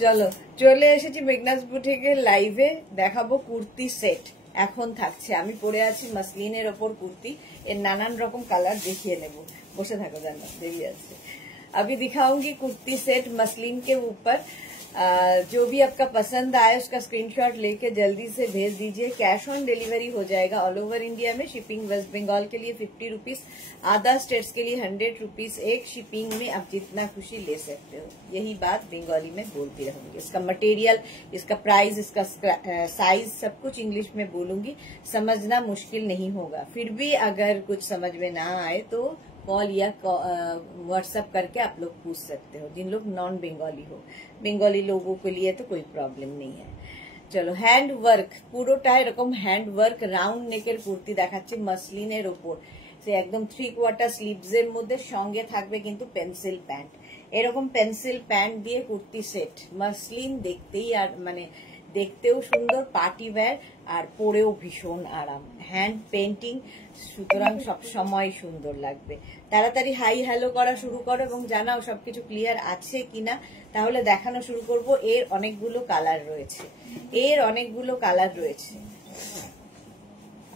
চলো চলে এসেছি মেঘনাস বুটিকের লাইভে। দেখাবো কুর্তি সেট এখন থাকছে। আমি পরে আছি মসলিনের ওপর কুর্তি, এর নানান রকম কালার দেখিয়ে নেব। বসে থাকো, জানো দেরি আছে। अभी दिखाऊंगी कुर्ती सेट मसलिन के ऊपर। जो भी आपका पसंद आए उसका स्क्रीनशॉट लेके जल्दी से भेज दीजिए। कैश ऑन डिलीवरी हो जाएगा ऑल ओवर इंडिया में। शिपिंग वेस्ट बंगाल के लिए 50 रुपीज, अदर स्टेट्स के लिए 100 रुपीज। एक शिपिंग में आप जितना खुशी ले सकते हो। यही बात बंगाली में बोलती रहूंगी। इसका मटेरियल, इसका प्राइस, इसका साइज सब कुछ इंग्लिश में बोलूंगी, समझना मुश्किल नहीं होगा। फिर भी अगर कुछ समझ में ना आए तो कॉल या व्हाट्सएप करके आप लोग पूछ सकते हो, जिन लोग नॉन बंगाली हो। बंगाली लोगों के लिए तो कोई प्रॉब्लम नहीं है। चलो, हैंड वर्क পুরোটা এরকম হ্যান্ড ওয়ার্ক রাউন্ড নেকের কুর্তি দেখাচ্ছি মসলিনের ওপর। সে একদম 3/4 স্লিভস এর মধ্যে, সঙ্গে থাকবে কিন্তু পেন্সিল প্যান্ট। এরকম পেন্সিল প্যান্ট দিয়ে কুর্তি সেট মসলিন দেখতেই আর মানে দেখতেও সুন্দর, পার্টি ওয়্যার, আর পরেও ভীষণ আরাম। হ্যান্ড পেন্টিং, সুতরাং সব সময় সুন্দর লাগবে। তাড়াতাড়ি হাই হ্যালো করা শুরু করো এবং জানাও সবকিছু ক্লিয়ার আছে কিনা, তাহলে দেখানো শুরু করব। এর অনেকগুলো কালার রয়েছে,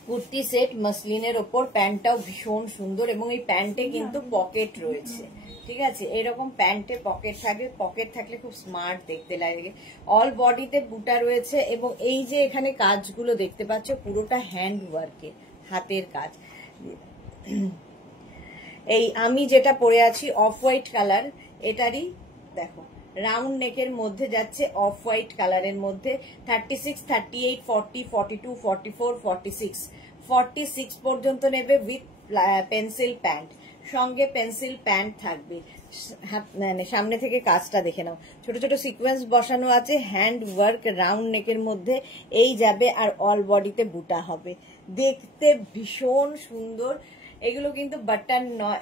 কুর্তি সেট মসলিনের ওপর। প্যান্টটাও ভীষণ সুন্দর এবং এই প্যান্টে কিন্তু পকেট রয়েছে। ঠিক আছে, এরকম প্যান্টে পকেট থাকবে। পকেট থাকলে খুব স্মার্ট দেখতে লাগে। অল বডিতে বুটা রয়েছে এবং এই যে এখানে কাজগুলো দেখতে পাচ্ছ পুরোটা হ্যান্ড ওয়ার্কে, হাতের কাজ। এই আমি যেটা পরে আছি অফ হোয়াইট কালার, এটারই দেখো রাউন্ড নেকের মধ্যে যাচ্ছে, অফ হোয়াইট কালারের মধ্যে। 36, 38, 40, 42, 44, 46, 46 পর্যন্ত নেবে উইথ পেন্সিল প্যান্ট। সঙ্গে পেন্সিল প্যান্ট থাকবে। সামনে থেকে কাজটা দেখে নাও, ছোট ছোট সিকোয়েন্স বসানো আছে। হ্যান্ড ওয়ার্ক রাউন্ড নেকের মধ্যে এই যাবে, আর অল বডিতে বুটা হবে। দেখতে ভীষণ সুন্দর। এগুলো কিন্তু বাটন নয়,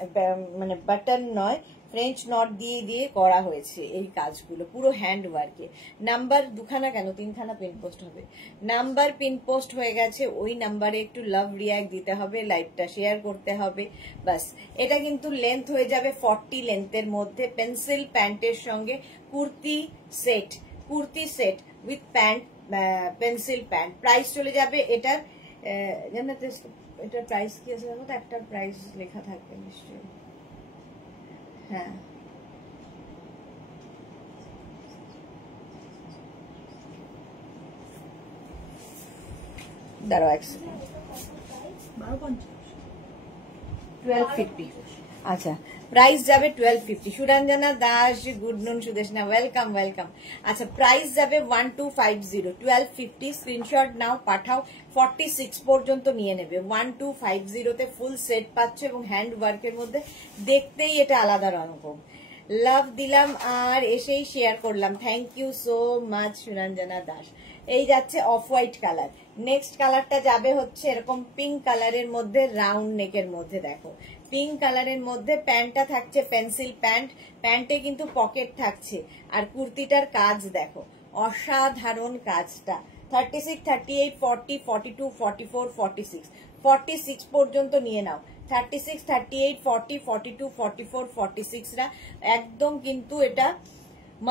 মানে বাটন নয়, ফ্রেঞ্চ নট দিয়ে দিয়ে করা হয়েছে এই কাজগুলো, পুরো হ্যান্ড ওয়ার্কে। নাম্বার দুখানা কেন, 3খানা পিন পোস্ট হবে। নাম্বার পিন পোস্ট হয়ে গেছে, ওই নাম্বারে একটু লাভ রিয়াক্ট দিতে হবে, লাইভটা শেয়ার করতে হবে, বাস। এটা কিন্তু লেন্থ হয়ে যাবে 40 লেন্থের মধ্যে, পেন্সিল প্যান্টের সঙ্গে kurti set with pant, pencil pant. Price চলে যাবে এটার, জানাতে এটার প্রাইস কি আছে জানো তো? একটা প্রাইস লেখা থাকবে নিশ্চয়ই। হ্যাঁ, দাঁড়াও এক সেকেন্ড। 1250। আচ্ছা, প্রাইস যাবে 1250। সুরঞ্জনা দাস, গুড নুন সুদেশনা, ওয়েলকাম ওয়েলকাম। আচ্ছা, প্রাইস যাবে 1250, 1250। স্ক্রিনশট নাও, পাঠাও। 46 পর্যন্ত নিয়ে নেবে। 1250-তে ফুল সেট পাচ্ছ এবং হ্যান্ড ওয়ার্কের মধ্যে। দেখতেই এটা আলাদা রকম। লাভ দিলাম আর এসেই শেয়ার করলাম। Thank you so much Suranjana Das. এই যাচ্ছে অফ হোয়াইট কালার। নেক্সট কালারটা যাবে হচ্ছে এরকম পিঙ্ক কালারের মধ্যে, রাউন্ড নেকের মধ্যে। দেখো পিঙ্ক কালারের মধ্যে প্যান্টটা থাকছে পেন্সিল প্যান্ট। প্যান্টে কিন্তু পকেট থাকছে, আর কুর্তিটার কাজ দেখো, অসাধারণ কাজটা। 36, 38, 40, 42, 44, 46, 46 পর্যন্ত নিয়ে নাও। 36, 38, 40, 42, 44, 46রা একদম কিন্তু এটা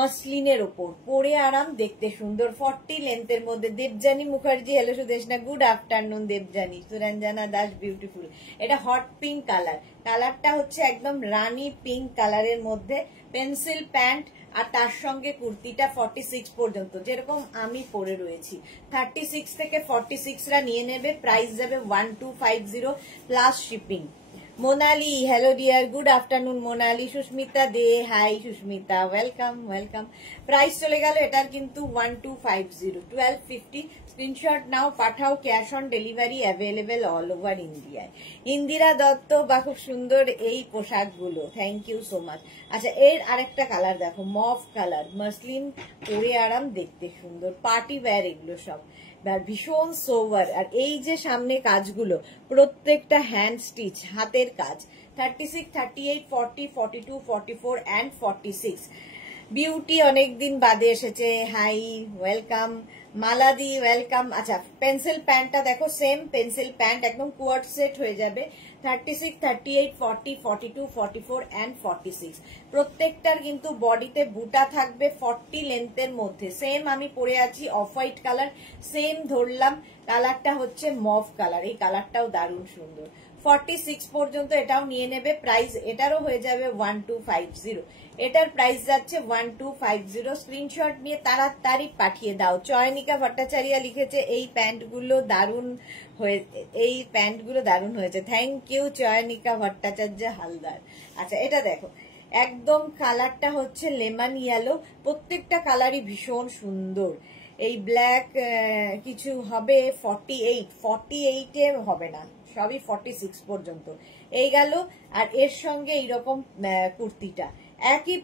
মসলিনের ওপর, পরে আরাম, দেখতে সুন্দর। 40 লেন্থের মধ্যে। Debjani Mukherjee, hello Sudeshna, good afternoon Debjani. Suranjana Das, beautiful. এটা হট পিঙ্ক কালার। কালারটা হচ্ছে একদম রানী পিঙ্ক কালারের মধ্যে, পেন্সিল প্যান্ট, আর তার সঙ্গে কুর্তিটা 46 পর্যন্ত, যেরকম আমি পরে রয়েছি। 36 থেকে 46রা নিয়ে নেবে। প্রাইস যাবে 1250 plus shipping. Monali, hello dear, good afternoon Monali. Susmita Dey, hi Susmita, welcome welcome. Price চলে গেল এটার কিন্তু 1250, 1250। স্ক্রিনশট নাও, পাঠাও। Cash on delivery available all over ইন্ডিয়ায়। ইন্দিরা দত্ত, বা খুব সুন্দর এই পোশাকগুলো, থ্যাংক ইউ সো মাচ। আচ্ছা, এর আরেকটা কালার দেখো, মফ কালার, মসলিন, পরে আরাম, দেখতে সুন্দর, পার্টি ওয়্যার এগুলো সব, ভীষণ সোভার। আর এই যে সামনে কাজগুলো প্রত্যেকটা হ্যান্ড স্টিচ, হাতের কাজ। 36, 38, 40, 42, 44 and 46। বিউটি অনেকদিন বাদে এসেছে, হাই ওয়েলকাম। মালাদি, ওয়েলকাম। আচ্ছা, পেন্সিল প্যান্টটা দেখো, সেম পেন্সিল প্যান্ট, একদম কোয়ার্ড সেট হয়ে যাবে। 36, 38, 40, 42, 44 and 46 প্রত্যেকটার কিন্তু বডিতে বুটা থাকবে 40 লেন্থের মধ্যে। সেম আমি পরে আছি অফ হোয়াইট কালার, সেম ধরলাম, কালারটা হচ্ছে মভ কালার, এই কালারটাও দারুণ সুন্দর। 46 পর্যন্ত এটাও নিয়ে নেবে, প্রাইস এটারও হয়ে যাবে 1250, এটার প্রাইস যাচ্ছে 1250। স্ক্রিনশট নিয়ে তাড়াতাড়ি পাঠিয়ে দাও। চয়নিকা ভট্টাচার্য লিখেছে এই প্যান্টগুলো দারুণ হয়েছে, থ্যাংক ইউ চয়নিকা ভট্টাচার্য হালদার। আচ্ছা এটা দেখো, একদম কালারটা হচ্ছে লেমন ইয়েলো, প্রত্যেকটা কালারই ভীষণ সুন্দর। এই ব্ল্যাক কিছু হবে 48 হবে না, সবই 46 পর্যন্ত এই গেল। আর এর সঙ্গে এইরকম কুর্তিটা একই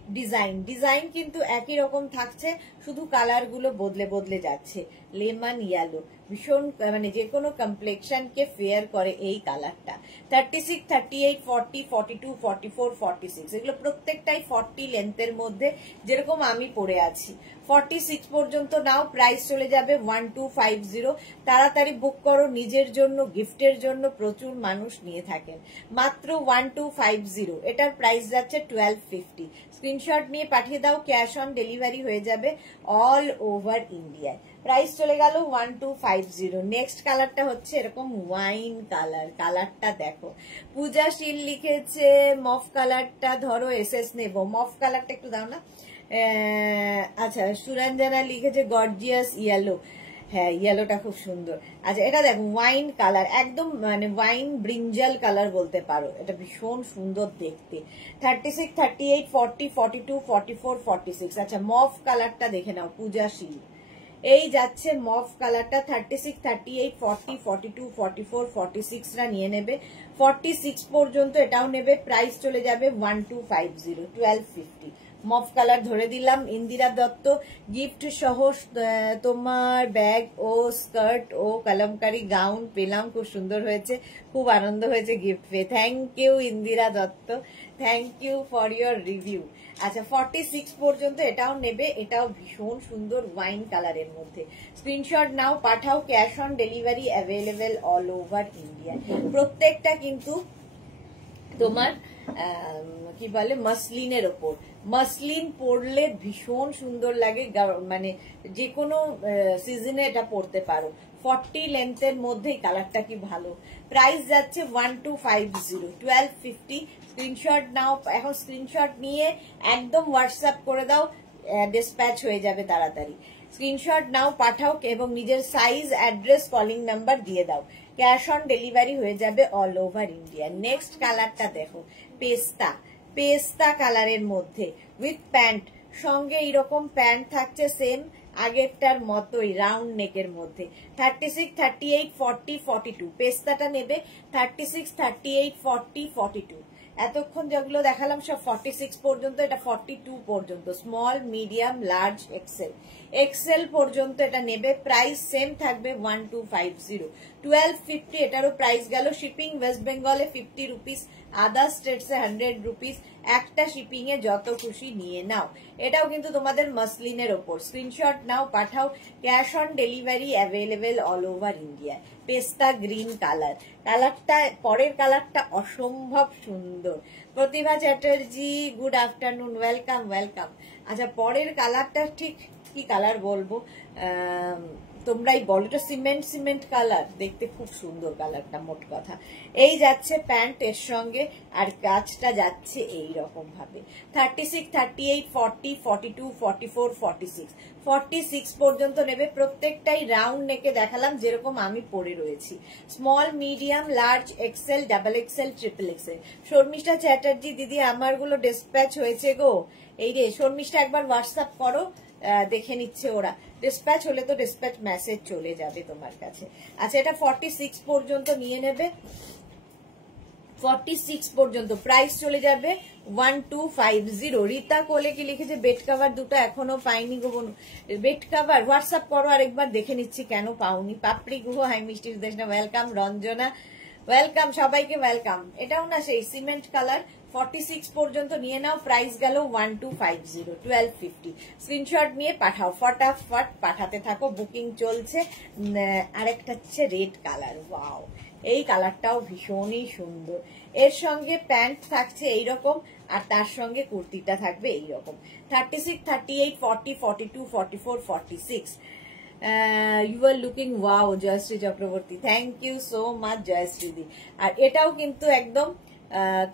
ডিজাইন কিন্তু একই রকম থাকছে, শুধু কালার গুলো বদলে যাচ্ছে। লেমন ইয়েলো ভীষণ মানে যে কোনো কমপ্লেক্সন কে ফেয়ার করে এই কালারটা। 36, 38, 40, 42, 44, 46 এগুলো প্রত্যেকটাই 40 লেন্থের মধ্যে, যেরকম আমি পরে আছি। 46 পর্যন্ত নাও, প্রাইস চলে যাবে 1250। তাড়াতাড়ি বুক করো নিজের জন্য, গিফটের জন্য প্রচুর মানুষ নিয়ে থাকেন। মাত্র 1250, এটার প্রাইস যাচ্ছে 1250। স্ক্রিনশট নিয়ে পাঠিয়ে দাও, ক্যাশ অন ডেলিভারি হয়ে যাবে অল ওভার ইন্ডিয়ায়। প্রাইস চলে গেল 1250। নেক্সট কালারটা হচ্ছে এরকম ওয়াইন কালার, কালারটা দেখো। পূজা শীল লিখেছে মফ কালারটা ধরো, এসএস নেব, মফ কালারটা একটু দাও না। আচ্ছা সুরঞ্জনা লিখেছে গর্জিয়াস ইয়েলো, হ্যাঁ ইয়েলোটা খুব সুন্দর। আচ্ছা এটা দেখো ওয়াইন কালার, একদম মানে ওয়াইন ব্রিঞ্জাল কালার বলতে পারো, এটা ভীষণ সুন্দর দেখতে। 36, 38, 40, 42, 44, 46। আচ্ছা মফ কালারটা দেখে নাও, পূজা শীল এই যাচ্ছে মফ কালারটা। 36, 38, 40, 42, 44, 46 রা নিয়ে নেবে। 46 পর্যন্ত এটাও নেবে, প্রাইস চলে যাবে 1250, 1250। মফ কালার ধরে দিলাম। ইন্দিরা দত্ত গিফট সহ তোমার ব্যাগ ও স্কার্ট ও কলমকারি গাউন পেলাম, খুব সুন্দর হয়েছে, খুব আনন্দ হয়েছে গিফট পেয়ে, thank you Indira Dutta, thank you for your review. আচ্ছা 46 পর্যন্ত এটাও নেবে, এটাও ভীষণ সুন্দর ওয়াইন কালারের মধ্যে। স্ক্রিনশট নাও, পাঠাও, cash on delivery available all over India. প্রত্যেকটা কিন্তু তোমার কি বলে মাসলিনের ওপর, মাসলিন পরলে ভীষণ সুন্দর লাগে, মানে যে কোনো সিজনে এটা পরতে পারো। 40 লেন্থের মধ্যে কালারটা কি ভালো। প্রাইস যাচ্ছে 1250, 1250। স্ক্রিনশট নাও, এখন স্ক্রিনশট নিয়ে একদম হোয়াটসঅ্যাপ করে দাও, ডিসপ্যাচ হয়ে যাবে তাড়াতাড়ি। স্ক্রিনশট নাও, পাঠাও এবং নিজের সাইজ, অ্যাড্রেস, কলিং নাম্বার দিয়ে দাও, ক্যাশ অন ডেলিভারি হয়ে যাবে অল ওভার ইন্ডিয়া। নেক্সট কালারটা দেখো, পেস্তা কালারের মধ্যে উইথ প্যান্ট, সঙ্গে এইরকম প্যান্ট থাকছে সেম আগেরটার মতোই রাউন্ড নেকের মধ্যে। 36, 38, 40, 42 পেস্তাটা নেবে। 36, 38, 40, 42 এতক্ষণ যেগুলো দেখালাম সব 46 পর্যন্ত, এটা 42 পর্যন্ত, স্মল, মিডিয়াম, লার্জ, এক্সেল পর্যন্ত এটা নেবে। প্রাইস সেম থাকবে 1250, 1250 এটারও প্রাইস গেল। শিপিং ওয়েস্ট বেঙ্গলে 50 রুপিস, আদার স্টেটসে 100 রুপিস। একটা শিপিং এ যত খুশি নিয়ে নাও। এটাও কিন্তু তোমাদের মাসলিনের ওপর। স্ক্রিনশট নাও, পাঠাও, cash on delivery available all over India. পেস্তা গ্রিন কালার, কালারটা পরের কালারটা অসম্ভব সুন্দর। Pratibha Chatterjee good afternoon, welcome welcome. আচ্ছা পরের কালারটা ঠিক কি কালার বলবো, তোমরাই বলো, এটা সিমেন্ট কালার, দেখতে খুব সুন্দর কালারটা, মোট কথা। এই যাচ্ছে প্যান্ট এর সঙ্গে, আর কাজটা যাচ্ছে এই রকম ভাবে। 36, 38, 40, 42, 44, 46 46 পর্যন্ত নেবে। প্রত্যেকটাই রাউন্ড নেকে দেখালাম, যেরকম আমি পরে রয়েছি। Small, medium, large, XL, double XL, triple XL. Sharmistha Chatterjee দিদি আমারগুলো ডিসপ্যাচ হয়েছে গো। এই রে শর্মিষ্ঠা, একবার হোয়াটসঅ্যাপ করো, দেখে নিচ্ছে ওরা। ডিসপ্যাচ হলে তো ডিসপ্যাচ মেসেজ চলে যাবে তোমার কাছে। আচ্ছা এটা 46 পর্যন্ত নিয়ে নেবে। 46 পর্যন্ত প্রাইস চলে যাবে 1250। রীতা কোলে কি লিখেছে বেড কাভার দুটো এখনো পাইনি গো বোন। বেড কাভার হোয়াটসঅ্যাপ করো, আরেকবার দেখে নিচ্ছি কেন পাওনি। পাপড়ি গুহ, হাই মিষ্টি দেশনা, ওয়েলকাম। রঞ্জনা ওয়েলকাম, সবাইকে ওয়েলকাম। এটাও না সেই সিমেন্ট কালার। 46 পর্যন্ত নিয়ে নাও, প্রাইস গেল 1250, 1250। স্ক্রিনশট নিয়ে পাঠাও, ফটাফট পাঠাতে থাকো, বুকিং চলছে। আরেকটা হচ্ছে রেড কালার, ওয়াও এই কালারটাও ভীষণই সুন্দর। এর সঙ্গে প্যান্ট থাকছে এইরকম, আর তার সঙ্গে কুর্তিটা থাকবে এইরকম। 36, 38, 40, 42, 44, 46। You are looking wow Jayashree Chakraborty, thank you so much Jayashree দি। আর এটাও কিন্তু একদম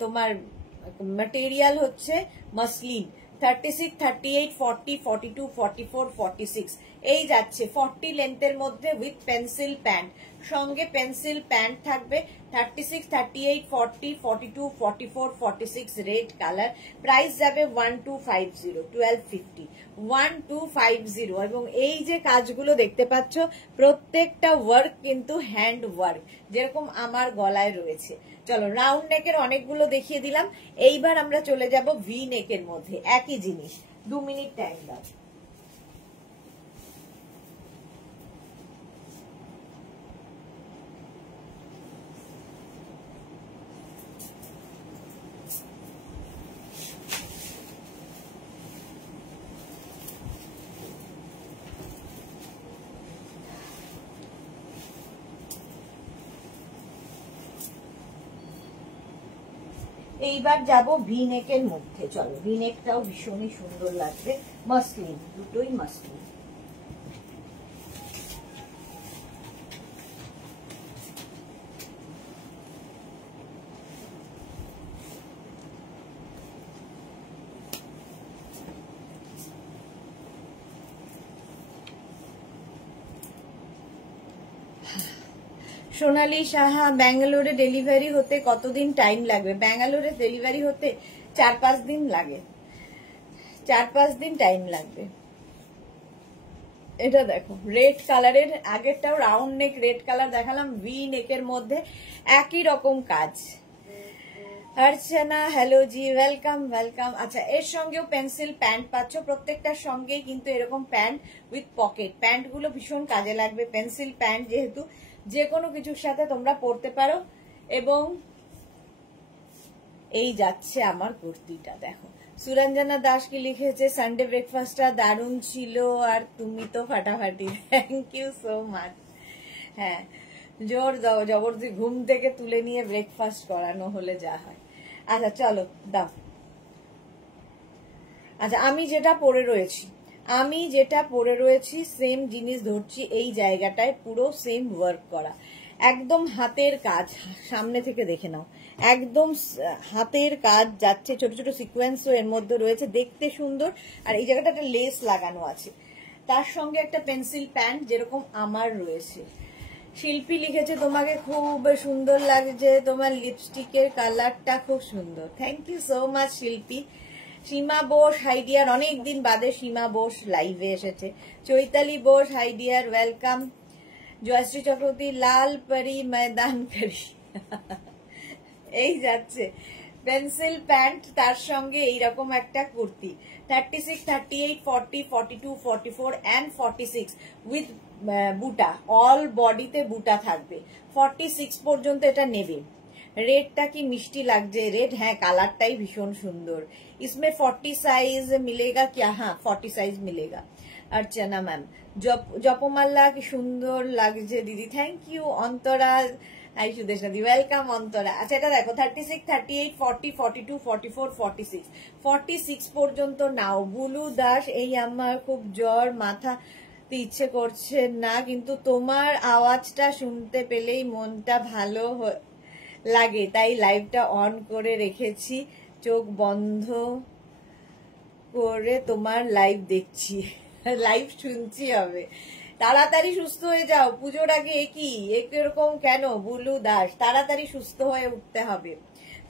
তোমার ম্যাটেরিয়াল হচ্ছে মাসলিন। 36, 38, 40, 42, 44, 46 এই যাচ্ছে 40 লেন্থের মধ্যে উইথ পেন্সিল প্যান্ট, সঙ্গে পেন্সিল প্যান্ট থাকবে। 36, 38, 40, 42, 44, 46 রেড কালার। প্রাইস যাবে 1250, 1250, 1250। এবং এই যে কাজগুলো দেখতে পাচ্ছ প্রত্যেকটা ওয়ার্ক কিন্তু হ্যান্ড ওয়ার্ক, যেরকম আমার গলায় রয়েছে। চলো রাউন্ড নেকের অনেকগুলো দেখিয়ে দিলাম, এইবার আমরা চলে যাব ভি নেকের মধ্যে। একই জিনিস, 2 মিনিট টাইম দাও। এইবার যাব ভি নেকের মধ্যে। চলো ভি নেকটাও ভীষণই সুন্দর লাগবে, মাসলিন, দুটোই মাসলিন। সোনালী সাহা, ব্যাঙ্গালোরে ডেলিভারি হতে কতদিন টাইম লাগবে? ব্যাঙ্গালোরে ডেলিভারি হতে 4-5 দিন লাগে, 4-5 দিন টাইম লাগবে। এটা দেখো রেড কালারের, আগেরটাও রাউন্ড নেক রেড কালার দেখালাম, ভি নেকের মধ্যে একই রকম কাজ। অর্চনা হ্যালো জি, ওয়েলকাম ওয়েলকাম। আচ্ছা এর সঙ্গেও পেন্সিল প্যান্ট পাচ্ছ, প্রত্যেকটার সঙ্গেই কিন্তু এরকম প্যান্ট উইথ পকেট। প্যান্ট গুলো ভীষণ কাজে লাগবে, পেন্সিল প্যান্ট যেহেতু যে কোনো কিছুর সাথে তোমরা পরতে পারো। এবং এই যাচ্ছে আমার কুর্তিটা, দেখো সুরঞ্জনা দাস কি লিখেছে, সানডে ব্রেকফাস্টটা দারুণ ছিল আর তুমি তো ফাটাফাটি, থ্যাংক ইউ সো মাচ। হ্যাঁ জোর জবরদস্তি ঘুম থেকে তুলে নিয়ে ব্রেকফাস্ট করানো হলে যা হয়। আচ্ছা চলো দাও। আচ্ছা আমি যেটা পরে রয়েছি সেম জিনিস ধরছি, এই জায়গাটায় পুরো সেম ওয়ার্ক করা, একদম হাতের কাজ, সামনে থেকে দেখে নাও, একদম হাতের কাজ যাচ্ছে, ছোট ছোট সিকোয়েন্সও এর মধ্যে রয়েছে, দেখতে সুন্দর। আর এই জায়গাটা একটা লেস লাগানো আছে, তার সঙ্গে একটা পেন্সিল প্যান্ট যেরকম আমার রয়েছে। শিল্পী লিখেছে তোমাকে খুব সুন্দর লাগছে, তোমার লিপস্টিকের কালারটা খুব সুন্দর, থ্যাংক ইউ সো মাচ শিল্পী। সীমা বোস হাই ডিয়ার, অনেকদিন বাদে সীমা বোস লাইভে এসেছে। Chaitali Bose hi dear, welcome. Jayashree Chakraborty, লাল পরি ময়দান করি, এই যাচ্ছে পেন্সিল প্যান্ট, তার সঙ্গে এইরকম একটা কুর্তি। 36, 38, 40, 42, 44 and 46 উইথ বুটা, অল বডিতে বুটা থাকবে। 46 পর্যন্ত এটা নেবে। रेडটা কি মিষ্টি লাগছে, রেড, হ্যাঁ কালারটাই ভীষণ সুন্দর। इसमें 40 साइज मिलेगा क्या? हाँ 40 साइज मिलेगा। अर्चना मैम, জপমাল্লা কি সুন্দর লাগছে দিদি, thank you. Antara, hi Sudeshna দি, ওয়েলকাম অন্তরা। আচ্ছা এটা দেখো 36, 38, 40, 42, 44, 46 46 পর্যন্ত নাও। বুলু দাস, এই আমার খুব জ্বর, মাথা ইচ্ছে করছে না, কিন্তু তোমার আওয়াজটা শুনতে পেলেই মনটা ভালো লাগে, তাই লাইভটা অন করে রেখেছি, চোখ বন্ধ করে তোমার লাইভ দেখছি, লাইভ শুনছি হবে। তাড়াতাড়ি সুস্থ হয়ে যাও, পুজোর আগে একই এরকম কেন বুলু দাস, তাড়াতাড়ি সুস্থ হয়ে উঠতে হবে।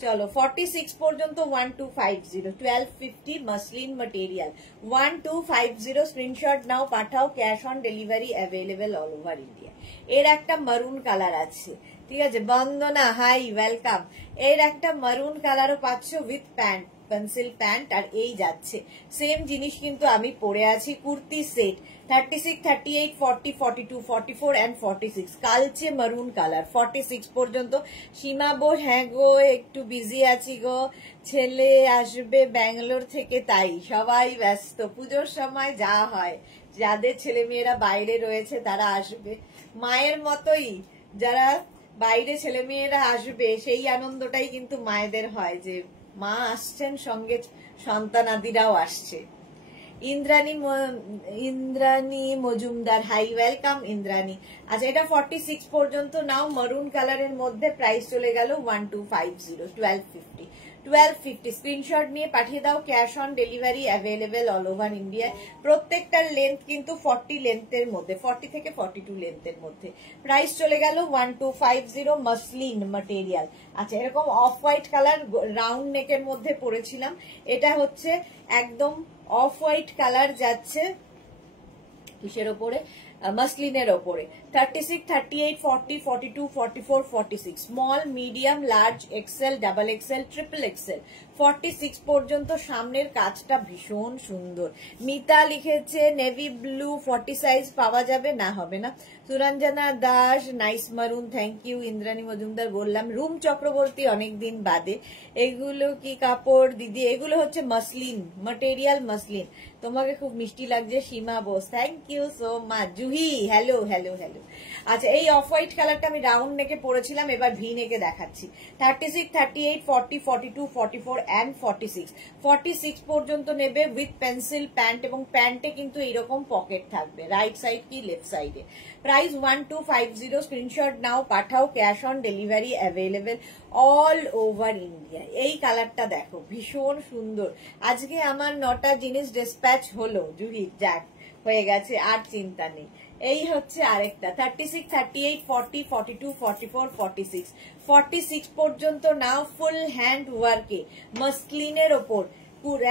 চলো 46 পর্যন্ত 1250, 1250 মাসলিন ম্যাটেরিয়াল, 1250 স্ক্রিনশট নাও, পাঠাও, cash on delivery available all over India. এর একটা মারুন কালার আছে, ঠিক আছে। বন্দনা হাই, ওয়েলকাম। এর একটা মারুন কালারও পাচ্ছ উইথ প্যান্ট, পেন্সিল প্যান্ট। আর এই যাচ্ছে সেম জিনিস কিন্তু আমি পরে আছি, কুর্তি সেট। 36, 38, 40, 42, 44 and 46 কালচে মারুন কালার, 46 পর্যন্ত। সীমা বোস, হ্যাঁ গো একটু বিজি আছি গো, ছেলে আসবে ব্যাঙ্গালোর থেকে, তাই সবাই ব্যস্ত, পুজোর সময় যা হয়, যাদের ছেলে মেয়েরা বাইরে রয়েছে তারা আসবে, মায়ের মতোই যারা বাইরে ছেলে মেয়েরা আসবে, সেই আনন্দটাই কিন্তু মায়েদের হয় যে মা আসছেন, সঙ্গে সন্তানাদিরাও আসছে। Indrani Majumdar, hi, welcome Indrani. আচ্ছা, এটা 46 পর্যন্ত নাও, মারুন কালারের মধ্যে, প্রাইস চলে গেল 1250, 1250, 1250। স্ক্রিনশট নিয়ে পাঠিয়ে দাও, cash on delivery available all over ইন্ডিয়ায়। প্রত্যেকটার লেন্থ কিন্তু 40 লেন্থের মধ্যে, 40 থেকে 42 লেন্থের মধ্যে। প্রাইস চলে গেল 1250, মাসলিন ম্যাটেরিয়াল। আচ্ছা, এরকম অফ হোয়াইট কালার রাউন্ড নেকের মধ্যে পরেছিলাম, এটা হচ্ছে একদম অফ হোয়াইট কালার যাচ্ছে কিসের ওপরে, মাসলিনের ওপরে। 36, 38, 40, 42, 44, 46, small, medium, large, XL, double XL, triple XL, 46 পর্যন্ত। সামনের কাজটা ভীষণ সুন্দর। মিতা লিখেছে নেভি ব্লু 40 সাইজ পাওয়া যাবে না, হবে না। সুরঞ্জনা দাস, নাইস মারুন, থ্যাংক ইউ। ইন্দ্রাণী মজুমদার বললাম। রুম চক্রবর্তী, অনেকদিন বাদে। এগুলো কি কাপড় দিদি? এগুলো হচ্ছে মাসলিন ম্যাটেরিয়াল, মাসলিন। তোমাকে খুব মিষ্টি লাগছে, Seema Bose, thank you so much. Juhi, hello hello hello. আচ্ছা, এই অফ হোয়াইট কালারটা আমি রাউন্ড নেকে পরেছিলাম, এবার ভি নেকে দেখাচ্ছি। 36, 38, 40, 42, 44 and 46, 46 পর্যন্ত নেবে উইথ পেন্সিল প্যান্ট, এবং প্যান্টে কিন্তু এইরকম পকেট থাকবে, রাইট সাইড কি লেফট সাইডে। প্রাইস 1250, স্ক্রিনশট নাও, পাঠাও, cash on delivery available all over India. এই কালারটা দেখো, ভীষণ সুন্দর। আজকে আমার 9টা জিনিস ডিসপ্যাচ হলো, জুহি, যাক হয়ে গেছে, আর চিন্তা নেই। এই হচ্ছে আরেকটা 36, 38, 40, 42, 44, 46, 46 পর্যন্ত নাও। ফুল হ্যান্ড ওয়ার্কে মাসলিনের ওপর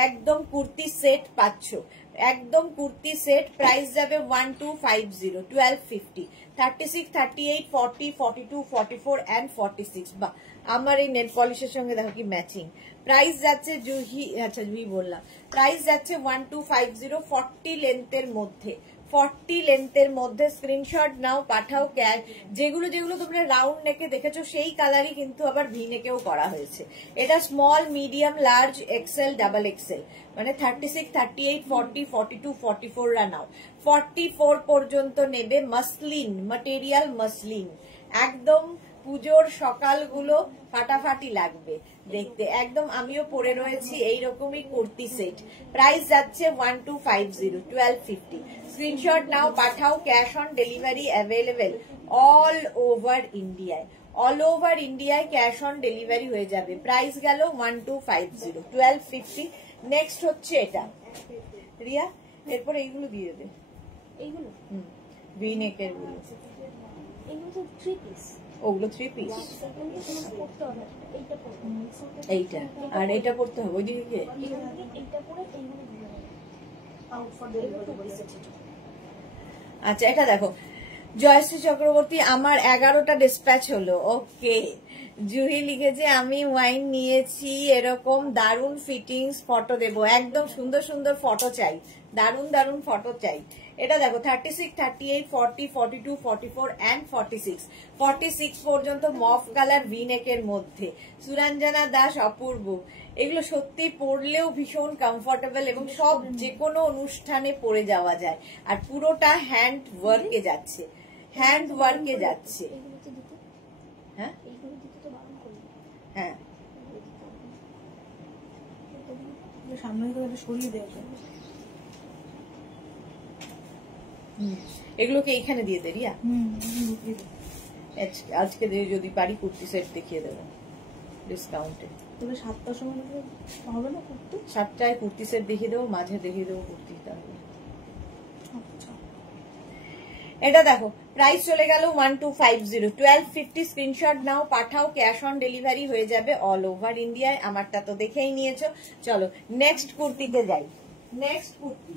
একদম কুর্তি সেট পাচ্ছ, একদম কুর্তি সেট। প্রাইস যাবে 1250, 1250, 36, 38, 40, 42, 44 and 46। বা আমার এই নেল পলিশের সঙ্গে দেখো কি ম্যাচিং। প্রাইস যাচ্ছে জুহি, আচ্ছা জুহি বললাম, প্রাইস যাচ্ছে 1250, 40 লেন্থের মধ্যে, 40 লেন্থের মধ্যে। স্ক্রিনশট নাও, পাঠাও, ক্যাশ। যেগুলো যেগুলো তোমরা রাউন্ড নেকে দেখেছো সেই কালারই কিন্তু আবার ভি নেকেও করা হয়েছে। এটা small, medium, large, XL, double XL, মানে 36, 38, 40, 42, 44 রা নাও। 44 পর্যন্ত নেবে। মাসলিন ম্যাটেরিয়াল, মাসলিন, একদম পুজোর সকালগুলো ফাটাফাটি লাগবে দেখতে, একদম। আমিও পরে রয়েছি এইরকমই কুর্তি সেট। প্রাইস যাচ্ছে 1250, 1250। স্ক্রিনশট নাও, পাঠাও, cash on delivery available all over ইন্ডিয়ায়, অল ওভার ইন্ডিয়ায় ক্যাশ অন ডেলিভারি হয়ে যাবে। প্রাইস গেল 1250, 1250। নেক্সট হচ্ছে এটা রিয়া, এরপর এইগুলো দিয়ে দেবে, এইগুলো ভি নেকের গুলো, ওগুলো 3 পিস। এইটা আর এইটা পড়তে হবে ওইদিকে। আচ্ছা, এটা দেখো, জয়শ্রী চক্রবর্তী, আমার 11টা ডিসপ্যাচ হলো। ওকে, জুহি লিখেছে আমি ওয়াইন নিয়েছি, এরকম দারুন ফিটিংস, ফটো দেবো, একদম সুন্দর সুন্দর ফটো চাই, দারুন দারুন ফটো চাই। এটা দেখো 36, 38, 40, 42, 44 and 46, 46 পর্যন্ত মফ কালার ভি নেকের মধ্যে। সুরঞ্জনা দাস, অপূর্ব, এগুলো সত্যি পরলেও ভীষণ কমফোর্টেবল এবং সব যে কোনো অনুষ্ঠানে পরে যাওয়া যায়। আর পুরোটা হ্যান্ড ওয়ার্কে যাচ্ছে, হ্যান্ড ওয়ার্কে যাচ্ছে। হ্যাঁ হ্যাঁ, সামনে সরিয়ে দেওয়া, এগুলোকে এইখানে দিয়ে দে রিয়া। আজকে যদি পারি কুর্তি সেট দেখিয়ে দেবো ডিসকাউন্টে। 7টার সময় হবে না কুর্তি, 7টায় কুর্তি সেট দেখিয়ে দেবো, মাঝে দেখিয়ে দেবো কুর্তি। তাহলে এটা দেখো, প্রাইস চলে গেল 1250, 1250। স্ক্রিনশট নাও, পাঠাও, ক্যাশ অন ডেলিভারি হয়ে যাবে অল ওভার ইন্ডিয়ায়। আমারটা তো দেখেই নিয়েছো। চলো নেক্সট কুর্তিতে যাই। নেক্সট কুর্তি,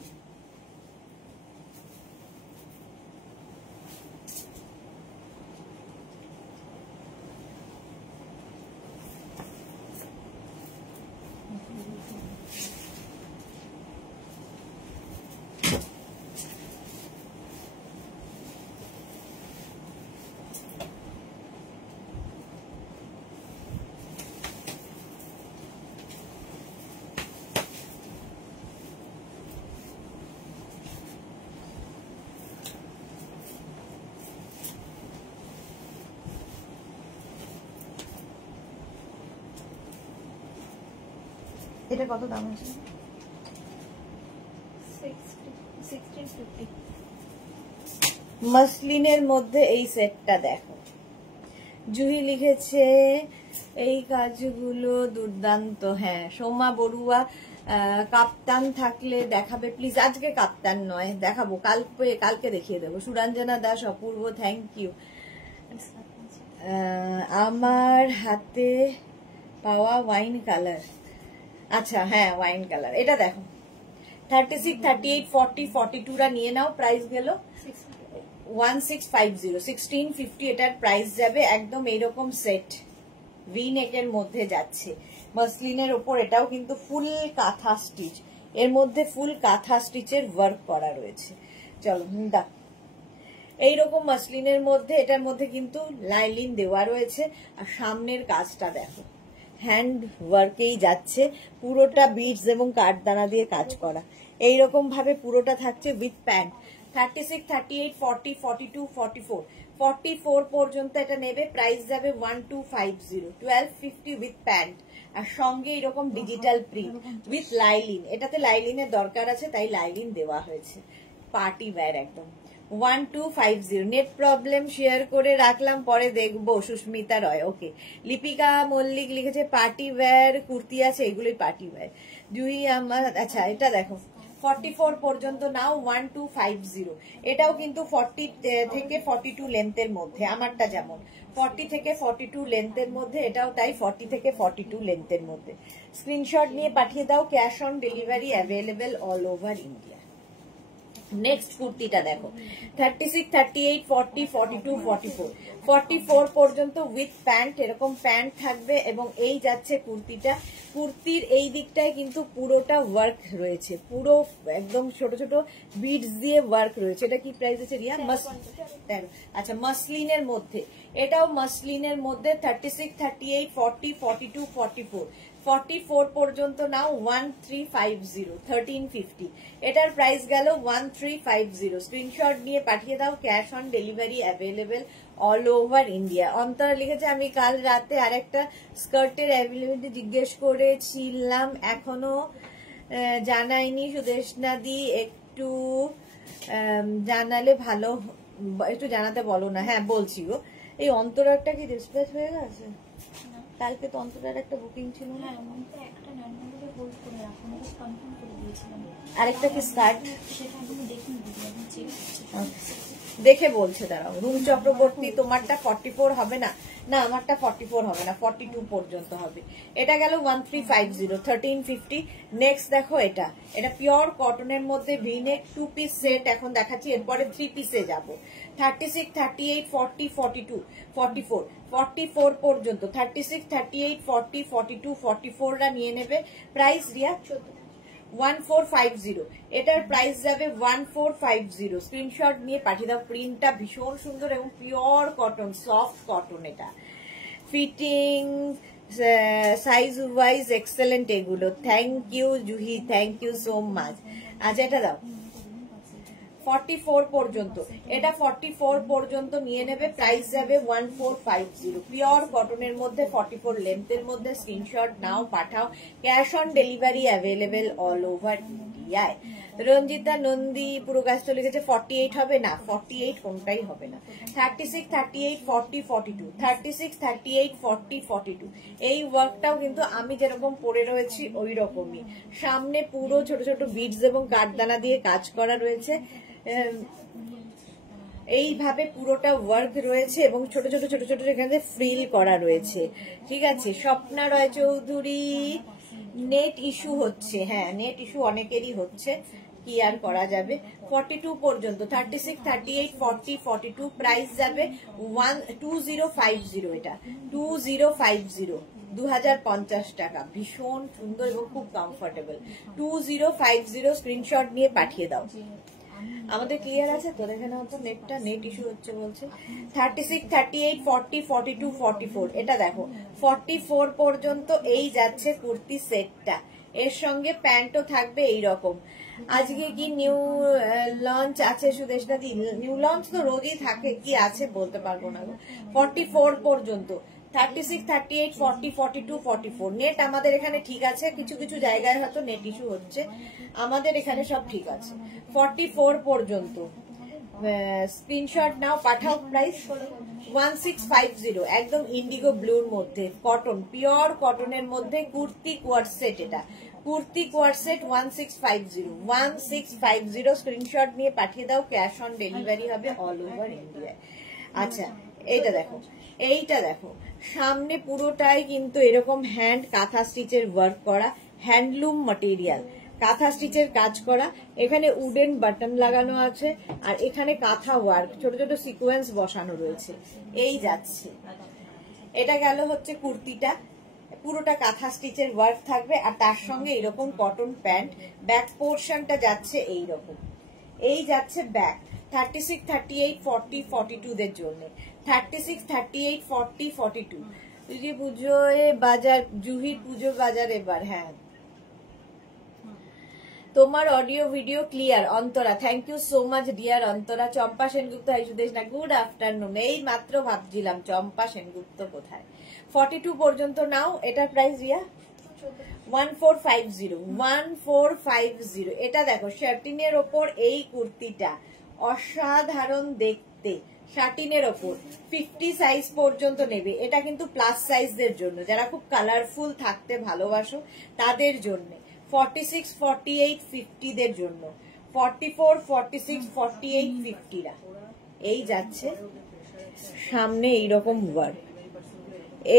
এটা কত দাম আছে? 1650। মসলিনের মধ্যে এই সেটটা দেখো, জুহি লিখেছে এই কাজগুলো দুর্দান্ত। হ্যাঁ, সোমা বড়ুয়া কাপ্তান থাকলে দেখাবে প্লিজ। আজকে কাপ্তান নয়, দেখাবো কালকে দেখিয়ে দেবো। সুরঞ্জনা দাস অপূর্ব, থ্যাংক ইউ। আমার হাতে পাওয়া ওয়াইন কালার, আচ্ছা হ্যাঁ ওয়াইন কালার, এটা দেখো 36, 38, 40, 42রা নিয়ে নাও। প্রাইস গেল 1650, 1650 এটার প্রাইস যাবে। একদম এইরকম সেট ভি নেকের মধ্যে যাচ্ছে, মসলিনের ওপর। এটাও কিন্তু ফুল কাঁথা স্টিচ, এর মধ্যে ফুল কাঁথা স্টিচের ওয়ার্ক করা রয়েছে। চলো দা, এইরকম মসলিনের মধ্যে, এটার মধ্যে কিন্তু লাইলিন দেওয়া রয়েছে। আর সামনের কাজটা দেখো, হ্যান্ড ওয়ার্কেই যাচ্ছে, পুরোটা বিডস এবং কাঠদানা দিয়ে কাজ করা। এইরকম ভাবে পুরোটা থাকছে উইথ প্যান্ট। 36, 38, 40, 42, 44, 44 পর্যন্ত এটা নেবে। প্রাইস যাবে 1250, 1250 উইথ প্যান্ট। আর সঙ্গে এরকম ডিজিটাল প্রিন্ট উইথ লাইলিন। এটাতে লাইলিনের দরকার আছে, তাই লাইলিন দেওয়া হয়েছে। পার্টি ওয়্যার একদম। 1250। নেট প্রবলেম শেয়ার করে রাখলাম, পরে দেখবো। সুস্মিতা রয়, ওকে। লিপিকা মল্লিক লিখেছে পার্টি ওয়্যার কুর্তি আছে, এগুলোই পার্টি ওয়্যার। জুহি আমার, আচ্ছা এটা দেখো 44 পর্যন্ত নাও, 1250। এটাও কিন্তু 40 থেকে 42 লেন্থের মধ্যে, আমারটা যেমন 40 থেকে 42 লেন্থের মধ্যে, এটাও তাই 40 থেকে 42 লেন্থের মধ্যে। স্ক্রিনশট নিয়ে পাঠিয়ে দাও, cash on delivery available all over India. Next কুর্তিটা দেখো 36, 38, 40, 42, 44, 44 পর্যন্ত উইথ প্যান্ট। এরকম প্যান্ট থাকবে এবং এই যাচ্ছে কুর্তিটা। কুর্তির এই দিকটায় কিন্তু পুরোটা ওয়ার্ক রয়েছে, পুরো একদম ছোট ছোট বিডস দিয়ে ওয়ার্ক রয়েছে। এটা কি প্রাইস আছে রিয়া? আচ্ছা মসলিনের মধ্যে, এটাও মসলিনের মধ্যে 36, 38, 40, 42, 44, 44 পর্যন্ত নাও 1350, 1350। এটার প্রাইস গেল 1350। স্ক্রিনশট নিয়ে পাঠিয়ে দাও, cash on delivery available all over India. Antara লিখেছে আমি কাল রাতে আরেকটা স্কার্টের অ্যাভেলেবিলিটি জিজ্ঞেস করেছিলাম, এখনো জানাইনি। সুদেশনা দি একটু জানালে ভালো, একটু জানাতে বলো না। হ্যাঁ বলছি গো। এই অন্তরারটা কি ডিসপ্যাচ হয়ে গেছে? কালকে তো অন্তরার একটা বুকিং ছিল না? আরেকটা কি স্কার্ট দেখে বলছে, দাঁড়াও। রুম চক্রবর্তী, তোমারটা 44 হবে না? না আমারটা 44 হবে না, 42 পর্যন্ত হবে। এটা গেল 1350, 1350। নেক্সট দেখো এটা পিওর কটনের মধ্যে ভিনেক 2 পিস সেট এখন দেখাচ্ছি, এরপরে 3 পিসে যাবো। 36, 38, 40, 42, 44, 44 পর্যন্ত 36, 38, 40, 42, 44রা নিয়ে নেবে। প্রাইস রিয়া 1450। এটার প্রাইস যাবে 1450। স্ক্রিনশট নিয়ে পাঠিয়ে দাও। প্রিন্টটা ভীষণ সুন্দর এবং পিওর কটন, সফট কটন। এটা ফিটিং সাইজ ওয়াইজ এক্সেলেন্ট এগুলো। Thank you Juhi, thank you so much. আচ্ছা এটা দাও 44 পর্যন্ত, এটা 44 পর্যন্ত নিয়ে নেবে। প্রাইস যাবে 1450। পিওর কটনের মধ্যে 44 লেন্থের মধ্যে। স্ক্রিনশট নাও, পাঠাও। Cash on delivery available all over ইন্ডিয়ায়। রঞ্জিতা নন্দী পুরকাস্ত লিখেছে 48 হবে না, 48 কোনটাই হবে না। 36, 38, 40, 42, 36, 38, 40, 42। এই ওয়ার্কটাও কিন্তু আমি যেরকম পরে রয়েছি ওই রকমই। সামনে পুরো ছোট ছোট বিডস এবং কাঠদানা দিয়ে কাজ করা রয়েছে। এইভাবে পুরোটা ওয়ার্ক রয়েছে এবং ছোট ছোট ছোট ছোট এখানে ফ্রিল করা রয়েছে। ঠিক আছে। স্বপ্না রয় চৌধুরী, নেট ইস্যু হচ্ছে। হ্যাঁ নেট ইস্যু অনেকেরই হচ্ছে, কি আর করা যাবে। 42 পর্যন্ত 36, 38, 40, 42। প্রাইস যাবে 2050। এটা 2050, 2050 টাকা। ভীষণ সুন্দর এবং খুব কমফোর্টেবল। 2050 স্ক্রিনশট নিয়ে পাঠিয়ে দাও। আমাদের ক্লিয়ার আছে তো? দেখে নাও তো নেটটা, নেট ইস্যু হচ্ছে বলছে। 36, 38, 40, 42, 44। এটা দেখো 44 পর্যন্ত এই যাচ্ছে কুর্তি সেটটা। এর সঙ্গে প্যান্টও থাকবে এইরকম। আজকে কি নিউ লঞ্চ আছে সুদেশনা দি? নিউ লঞ্চ তো রোজই থাকে, কি আছে বলতে পারবো না। 44 পর্যন্ত 36, 38, 40, 42, 44 নেট আমাদের এখানে ঠিক আছে, কিছু কিছু জায়গায় হয়তো নেট ইস্যু হচ্ছে, আমাদের এখানে সব ঠিক আছে। 44 পর্যন্ত স্ক্রিনশট নাও, পাঠাও। প্রাইস 1650, একদম ইন্ডিগো ব্লুর মধ্যে, কটন, পিওর কটনের মধ্যে, কুর্তি কোয়ার্ড সেট। এটা কুর্তি কোয়ার্ড সেট 1650 স্ক্রিনশট নিয়ে পাঠিয়ে দাও, ক্যাশ অন ডেলিভারি হবে অল ওভার ইন্ডিয়ায়। আচ্ছা এইটা দেখো, এইটা দেখো, সামনে পুরোটাই কিন্তু এরকম হ্যান্ড কাঁথা স্টিচের ওয়ার্ক করা, হ্যান্ডলুম ম্যাটেরিয়াল, কাঁথা স্টিচের কাজ করা, এখানে উডেন বাটন লাগানো আছে, আর এখানে কাঁথা ওয়ার্ক, ছোট ছোট সিকোয়েন্স বসানো রয়েছে। এই যাচ্ছে, এটা গেল হচ্ছে কুর্তিটা, পুরোটা কাঁথা স্টিচের ওয়ার্ক থাকবে, আর তার সঙ্গে এরকম কটন প্যান্ট, ব্যাক পোর্শনটা যাচ্ছে এইরকম, এই যাচ্ছে ব্যাক। 36, 38, 40, 42 দের জন্য, 36, 38, 40, 42। তুই পুজোয় বাজার, জুহির পুজো বাজার এবার। হ্যাঁ, তোমার audio video clear Antara, thank you so much dear Antara. Champa Sengupta, hi Sudeshna, good afternoon. এই মাত্র ভাবছিলাম চম্পা সেনগুপ্ত কোথায়। 42 পর্যন্ত নাও। এটার প্রাইস রিয়া 1450, 1450। এটা দেখো শার্টিনের ওপর এই কুর্তিটা অসাধারণ দেখতে, শার্টিনের ওপর 50 সাইজ পর্যন্ত নেবে। এটা কিন্তু প্লাস সাইজদের জন্য, যারা খুব কালারফুল থাকতে ভালোবাসো তাদের জন্য। 46, 48, 50 দের জন্য, 44, 46, 48, 50 রা। এই যাচ্ছে সামনে এইরকম ওয়ার্ক,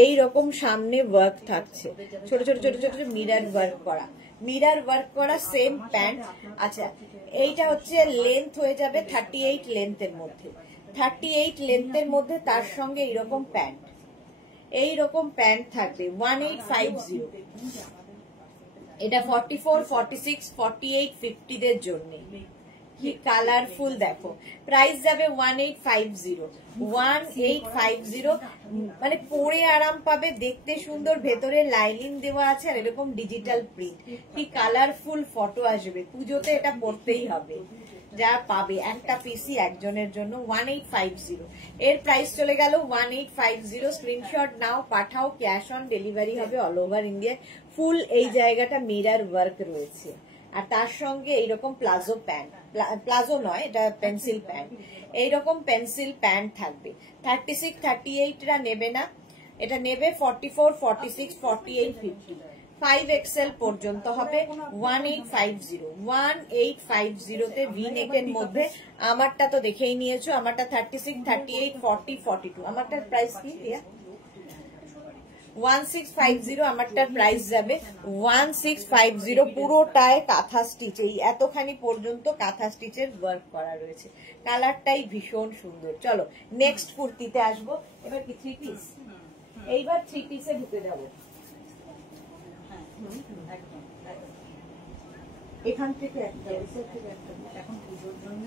এইরকম সামনে ওয়ার্ক থাকছে, ছোট ছোট ছোট ছোট মিরার ওয়ার্ক করা, মিরার ওয়ার্ক করা সেম প্যান্ট। আচ্ছা এইটা হচ্ছে লেন্থ হয়ে যাবে 38 লেন্থের মধ্যে, 38 লেন্থের মধ্যে, তার সঙ্গে এইরকম প্যান্ট, এইরকম প্যান্ট থাকবে 1850। এটা 44, 46, 48, 50 দের জন্য। কি কালারফুল দেখো। প্রাইস যাবে 1850, 1850। মানে পরে আরাম পাবে, দেখতে সুন্দর, ভেতরে লাইনিং দেওয়া আছে, আর এরকম ডিজিটাল প্রিন্ট। কি কালারফুল ফটো আসবে, পুজোতে এটা পরতেই হবে। যা পাবে একটা পিসি একজনের জন্য 1850। এর প্রাইস চলে গেল 1850। স্ক্রিনশট নাও, পাঠাও, ক্যাশ অন ডেলিভারি হবে অল ওভার ইন্ডিয়া। ফুল এই জায়গাটা মিরার ওয়ার্ক রয়েছে, আর তার সঙ্গে এইরকম প্লাজো প্যান্ট, প্লাজো নয় এটা পেন্সিল প্যান্ট, এইরকম পেন্সিল প্যান্ট থাকবে। 36, 38 রা নেবে না, এটা নেবে 44, 46, 48, 50। 5XL পর্যন্ত হবে 1850, 1850 তে ভি নেকের মধ্যে। আমারটা তো দেখেই নিয়েছো, আমারটা 36, 38, 40, 42। আমারটার প্রাইস কি দিয়া? 1650। আমারটার প্রাইস যাবে 1650। পুরোটায় কাঁথা স্টিচ, এই এতখানি পর্যন্ত কাঁথা স্টিচের ওয়ার্ক করা রয়েছে। কালারটাই ভীষণ সুন্দর। চলো নেক্সট কুর্তিতে আসবো। এবার কি 3 পিস? এইবার 3 পিসে ঢুকে যাবো। এখান থেকে একটা, এখন পুজোর জন্য।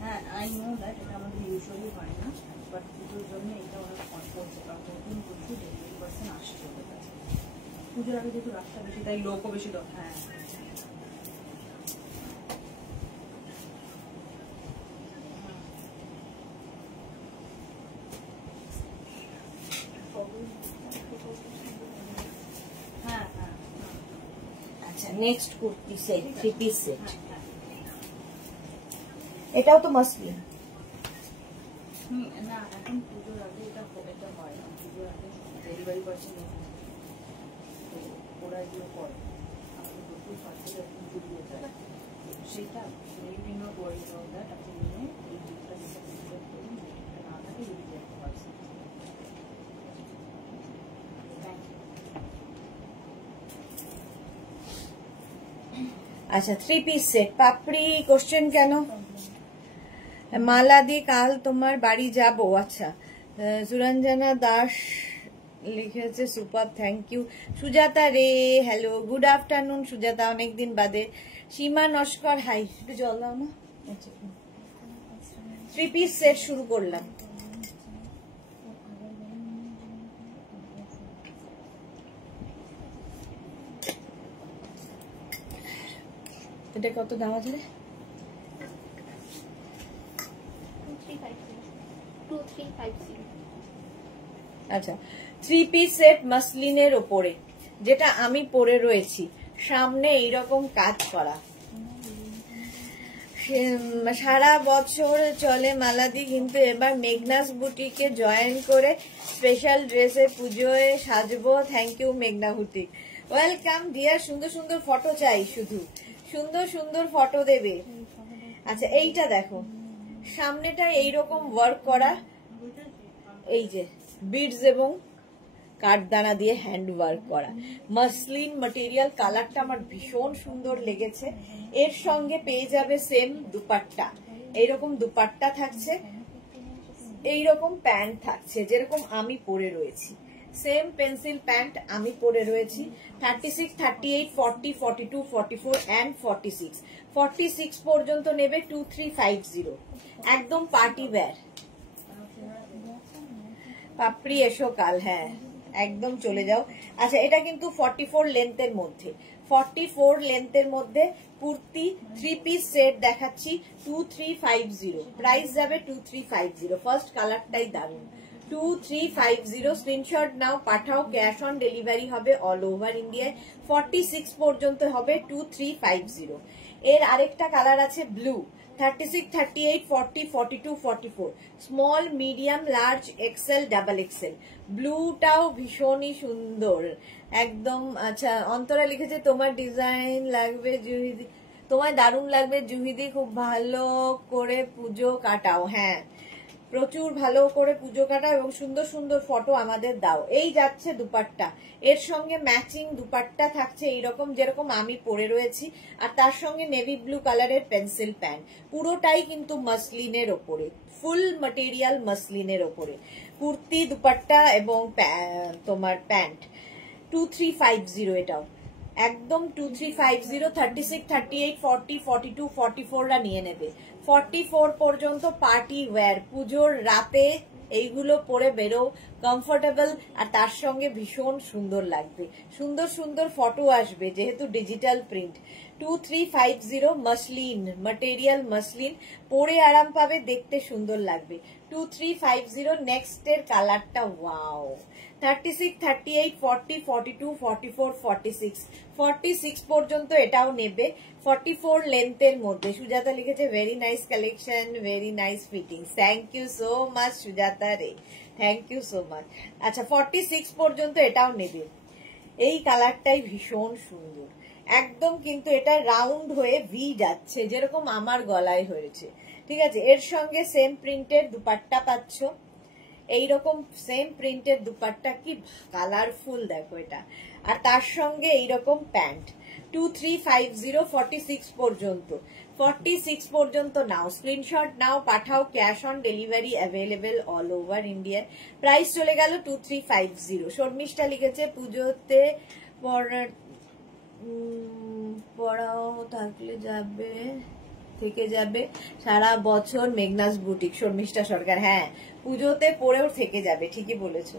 হ্যাঁ আই নো দ্যাট, এটা আমাদের ইউজুয়ালি হয় না, বাট পুজোর জন্য এটা ওরা করছে, কারণ নতুন প্রচুর ডেলিভারি পার্সন আসছে ওদের কাছে। পুজোর আগে যেহেতু রাস্তা বেশি, তাই লোকও বেশি দরকার। হ্যাঁ হ্যাঁ হ্যাঁ। আচ্ছা next kurti set, 3 piece set. এটাও তো মাসলিন। না এখন পুজোর আগে এটা হয় না, পুজোর আগে ডেলিভারি পার্সন ওরা এগুলো করে, আমাদের প্রচুর পার্সেল এখন জুড়িয়ে যায় সেটা। You not worry about that. আপনি নিয়ে এই গিফটটা যেটা ডেলিভার করুন, যেটা না থাকে you will get the parcel. Thank you. আচ্ছা 3 পিস সেট। পাপড়ি কোশ্চেন কেন? মালা দি কাল তোমার বাড়ি যাব। আচ্ছা সুরঞ্জনা দাস লিখেছে, সুপার, থ্যাংক ইউ। সুজাতা রে, হ্যালো, গুড আফটারনুন সুজাতা, অনেকদিন বাদে। সীমা নস্কর, হাই। একটু জল দাও না। 3 পিস সেট শুরু করলাম। এটা কত দাম আছে? 2350। আচ্ছা থ্রি পিস সেট মাসলিনের ওপরে, যেটা আমি পরে রয়েছি, সামনে এইরকম কাজ করা, সারা বছর চলে মালাদি, কিন্তু এবার মেঘনাস বুটিকে জয়েন করে স্পেশাল ড্রেসে পুজোয় সাজবো। থ্যাংক ইউ মেঘনা বুটিক, ওয়েলকাম ডিয়ার। সুন্দর সুন্দর ফটো চাই, শুধু সুন্দর সুন্দর ফটো দেবে। আচ্ছা এইটা দেখো, সামনেটা এইরকম ওয়ার্ক করা, এই যে বিডস এবং কাঠদানা দিয়ে হ্যান্ড ওয়ার্ক করা, মাসলিন ম্যাটেরিয়াল। কালারটা আমার ভীষণ সুন্দর লেগেছে। এর সঙ্গে পেয়ে যাবে সেম দুপাট্টা, এইরকম দুপাট্টা থাকছে, এইরকম প্যান্ট থাকছে যেরকম আমি পরে রয়েছি, সেম পেন্সিল প্যান্ট আমি পরে রয়েছি। 36, 38, 40, 42, 44 অ্যান্ড 46, 46 পর্যন্ত নেবে 2350, একদম পার্টি ওয়্যার। পাপড়ি এসো কাল, হ্যাঁ একদম চলে যাও। আচ্ছা এটা কিন্তু 44 লেন্থের মধ্যে, 44 লেন্থের মধ্যে কুর্তি থ্রি পিস সেট দেখাচ্ছি 2350, প্রাইস যাবে 2350। ফার্স্ট কালারটাই দারুন, 2350। স্ক্রিনশট নাও, পাঠাও, ক্যাশ অন ডেলিভারি হবে অল ওভার ইন্ডিয়ায়। 46 পর্যন্ত হবে 2350। এর আরেকটা কালার আছে blue, 36, 38, 40, 42, 44, small, medium, large, XL, double XL. ব্লুটাও ভীষণই সুন্দর একদম। আচ্ছা অন্তরা লিখেছে তোমার ডিজাইন লাগবে জুহিদি, তোমার দারুণ লাগবে জুহিদি, খুব ভালো করে পুজো কাটাও। হ্যাঁ প্রচুর ভালো করে পুজো কাটাও এবং সুন্দর সুন্দর ফটো আমাদের দাও। এই যাচ্ছে দুপাট্টা, এর সঙ্গে ম্যাচিং দুপাট্টা থাকছে এইরকম যেরকম আমি পরে রয়েছি, আর তার সঙ্গে নেভি ব্লু কালারের পেন্সিল প্যান্ট। পুরোটাই কিন্তু মাসলিনের ওপরে, ফুল ম্যাটেরিয়াল মাসলিনের ওপরে, কুর্তি, দুপাট্টা এবং তোমার প্যান্ট। 2350 এটাও একদম 2350। 36, 38, 40, 42, 44 রা নিয়ে নেবে। 44 পর্যন্ত পার্টি ওয়্যার, পুজোর রাতে এইগুলো পরে বেরো, কমফোর্টেবল, আর তার সঙ্গে ভীষণ সুন্দর লাগবে, সুন্দর সুন্দর ফটো আসবে যেহেতু digital print. 2350 muslin material, muslin, পরে আরাম পাবে, দেখতে সুন্দর লাগবে। 2350। নেক্সট এর কালারটা ওয়াও, 36, 38, 40, 42, 44, 46, 46 পর্যন্ত এটাও নেবে। 44 লেন্থের মধ্যে। সুজাতা লিখেছে very nice collection, very nice fitting. Thank you so much Sujata Ray, thank you so much. আচ্ছা 46 পর্যন্ত এটাও নেবে। এই কালারটাই ভীষণ সুন্দর একদম, কিন্তু এটা রাউন্ড হয়ে ভি যাচ্ছে যেরকম আমার গলায় হয়েছে, ঠিক আছে। এর সঙ্গে সেম প্রিন্টের দুপাট্টা পাচ্ছ, এইরকম সেম প্রিন্টের দুপাট্টা, কি কালারফুল দেখো এটা, আর তার সঙ্গে এইরকম প্যান্ট। 2350, 46 পর্যন্ত, 46 পর্যন্ত নাও, স্ক্রিনশট নাও, পাঠাও, cash on delivery available all over India. Price চলে গেল 2350। শর্মিষ্ঠা লিখেছে পুজোতে পড়াও থাকলে যাবে, থেকে যাবে সারা বছর মেঘনাস বুটিক। শর্মিষ্ঠা সরকার, হ্যাঁ পুজোতে পরেও থেকে যাবে, ঠিকই বলেছো।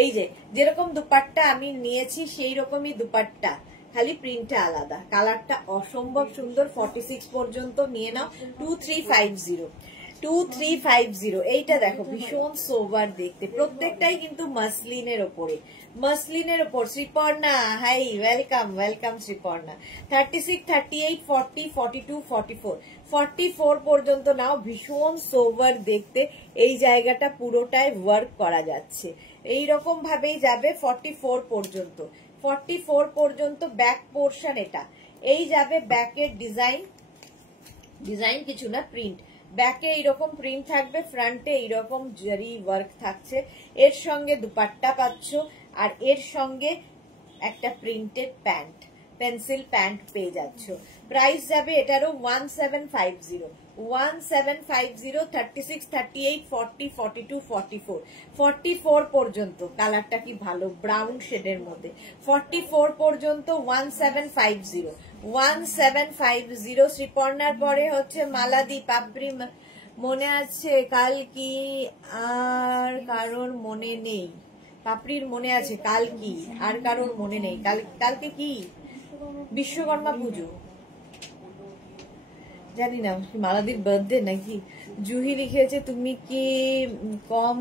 এই যে যেরকম দুপাট্টা আমি নিয়েছি সেই রকমই দুপাট্টা, খালি প্রিন্টটা আলাদা, কালারটা অসম্ভব সুন্দর। 46 পর্যন্ত নিয়ে নাও। 2350, 2350। এইটা দেখো ভীষণ সোবার দেখতে, প্রত্যেকটাই কিন্তু মাসলিনের ওপরে, মাসলিনের ওপর। Sriparna hi, welcome welcome Sriparna. 36, 38, 40, 42, 44, 44 পর্যন্ত নাও, ভীষণ সোবার দেখতে। এই জায়গাটা পুরোটাই ওয়ার্ক করা যাচ্ছে, এইরকম ভাবেই যাবে 44 পর্যন্ত। 44 পর্যন্ত ব্যাক পোর্শন এটা, এই যাবে ব্যাকের ডিজাইন, ডিজাইন কিছু না প্রিন্ট, ব্যাকে এইরকম প্রিন্ট থাকবে, ফ্রন্টে এইরকম জারি ওয়ার্ক থাকছে। এর সঙ্গে দুপাট্টা পাচ্ছ, আর এর সঙ্গে একটা প্রিন্টেড প্যান্ট, পেন্সিল প্যান্ট পেয়ে যাচ্ছ। প্রাইস যাবে এটারও 1750, 1750। 36, 38, 40, 42, 44, 44 পর্যন্ত। কালারটা কি ভালো, ব্রাউন শেডের মধ্যে। 44 পর্যন্ত 1750, 1750। শ্রীপর্ণার পরে হচ্ছে মালাদি, পাপড়ি মনে আছে কাল কি, আর কারোর মনে নেই। পাপড়ির মনে আছে কাল কি, আর কারোর মনে নেই। কালকে কি বিশ্বকর্মা পুজো, জানি না মালাদির বার্থডে নাকি। জুহি লিখেছে তুমি কি কম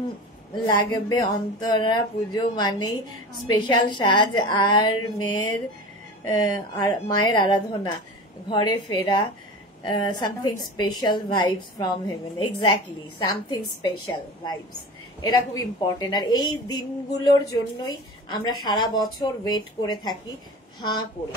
লাগবে। অন্তরা পুজো মানেই স্পেশাল সাজ আর মায়ের আরাধনা, ঘরে ফেরা, something special vibes from heaven. Exactly, something special vibes, এটা খুব ইম্পর্টেন্ট। আর এই দিনগুলোর জন্যই আমরা সারা বছর ওয়েট করে থাকি হাঁ করে।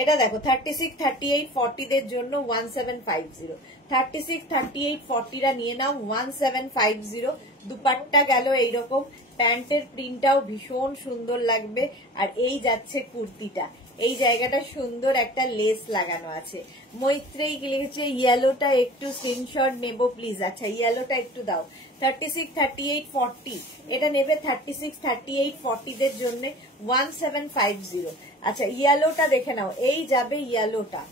এটা দেখো 36, 38, 40 দের জন্য 1750, 36, 38, 40রা নিয়ে নাও 1750। দুপাট্টা গেল এইরকম, প্যান্টের প্রিন্টটাও ভীষণ সুন্দর লাগবে। আর এই যাচ্ছে কুর্তিটা, এই জায়গাটা সুন্দর একটা লেস লাগানো আছে। মৈত্রেয়ী লিখেছে ইয়েলোটা একটু স্ক্রিনশট নেব প্লিজ। আচ্ছা ইয়েলোটা একটু দাও। 36, 38, 40 এটা নেবে 36, 38, 40 দের জন্য 1750। আচ্ছা ইয়েলোটা দেখে নাও, এই যাবে ইয়েলোটা,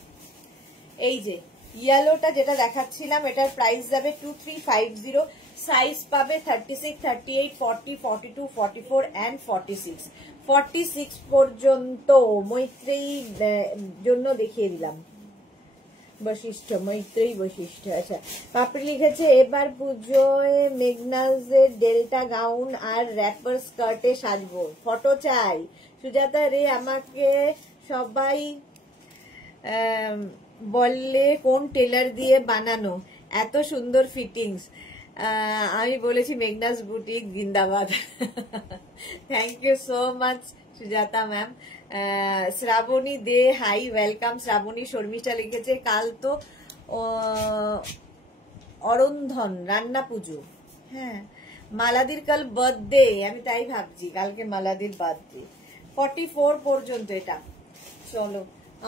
এই যে ইয়েলোটা যেটা দেখাচ্ছিলাম এটার প্রাইস যাবে 2350। সাইজ পাবে 36, 38, 40, 42, 44 and 46, 46 পর্যন্ত। মৈত্রেয়ী জন্য দেখিয়ে দিলাম, বশিষ্ঠ, মৈত্রেয়ী বশিষ্ঠ। আচ্ছা পাপড়ি লিখেছে এবার পুজোয় মেঘনাজের ডেল্টা গাউন আর র্যাপার স্কার্টে সাজবো, ফটো চাই। সুজাতা রে আমাকে সবাই বললে কোন টেলার দিয়ে বানানো, এত সুন্দর ফিটিংস। আমি বলেছি মেঘনাজ বুটিক জিন্দাবাদ। Thank you so much Sujata ma'am. Shrabani De hi, welcome Shrabani. Sharmistha লিখেছে কাল তো অরন্ধন রান্না পুজো। হ্যাঁ মালাদির কাল বার্থডে, আমি তাই ভাবছি কালকে মালাদির বার্থডে। 44 পর্যন্ত এটা। চলো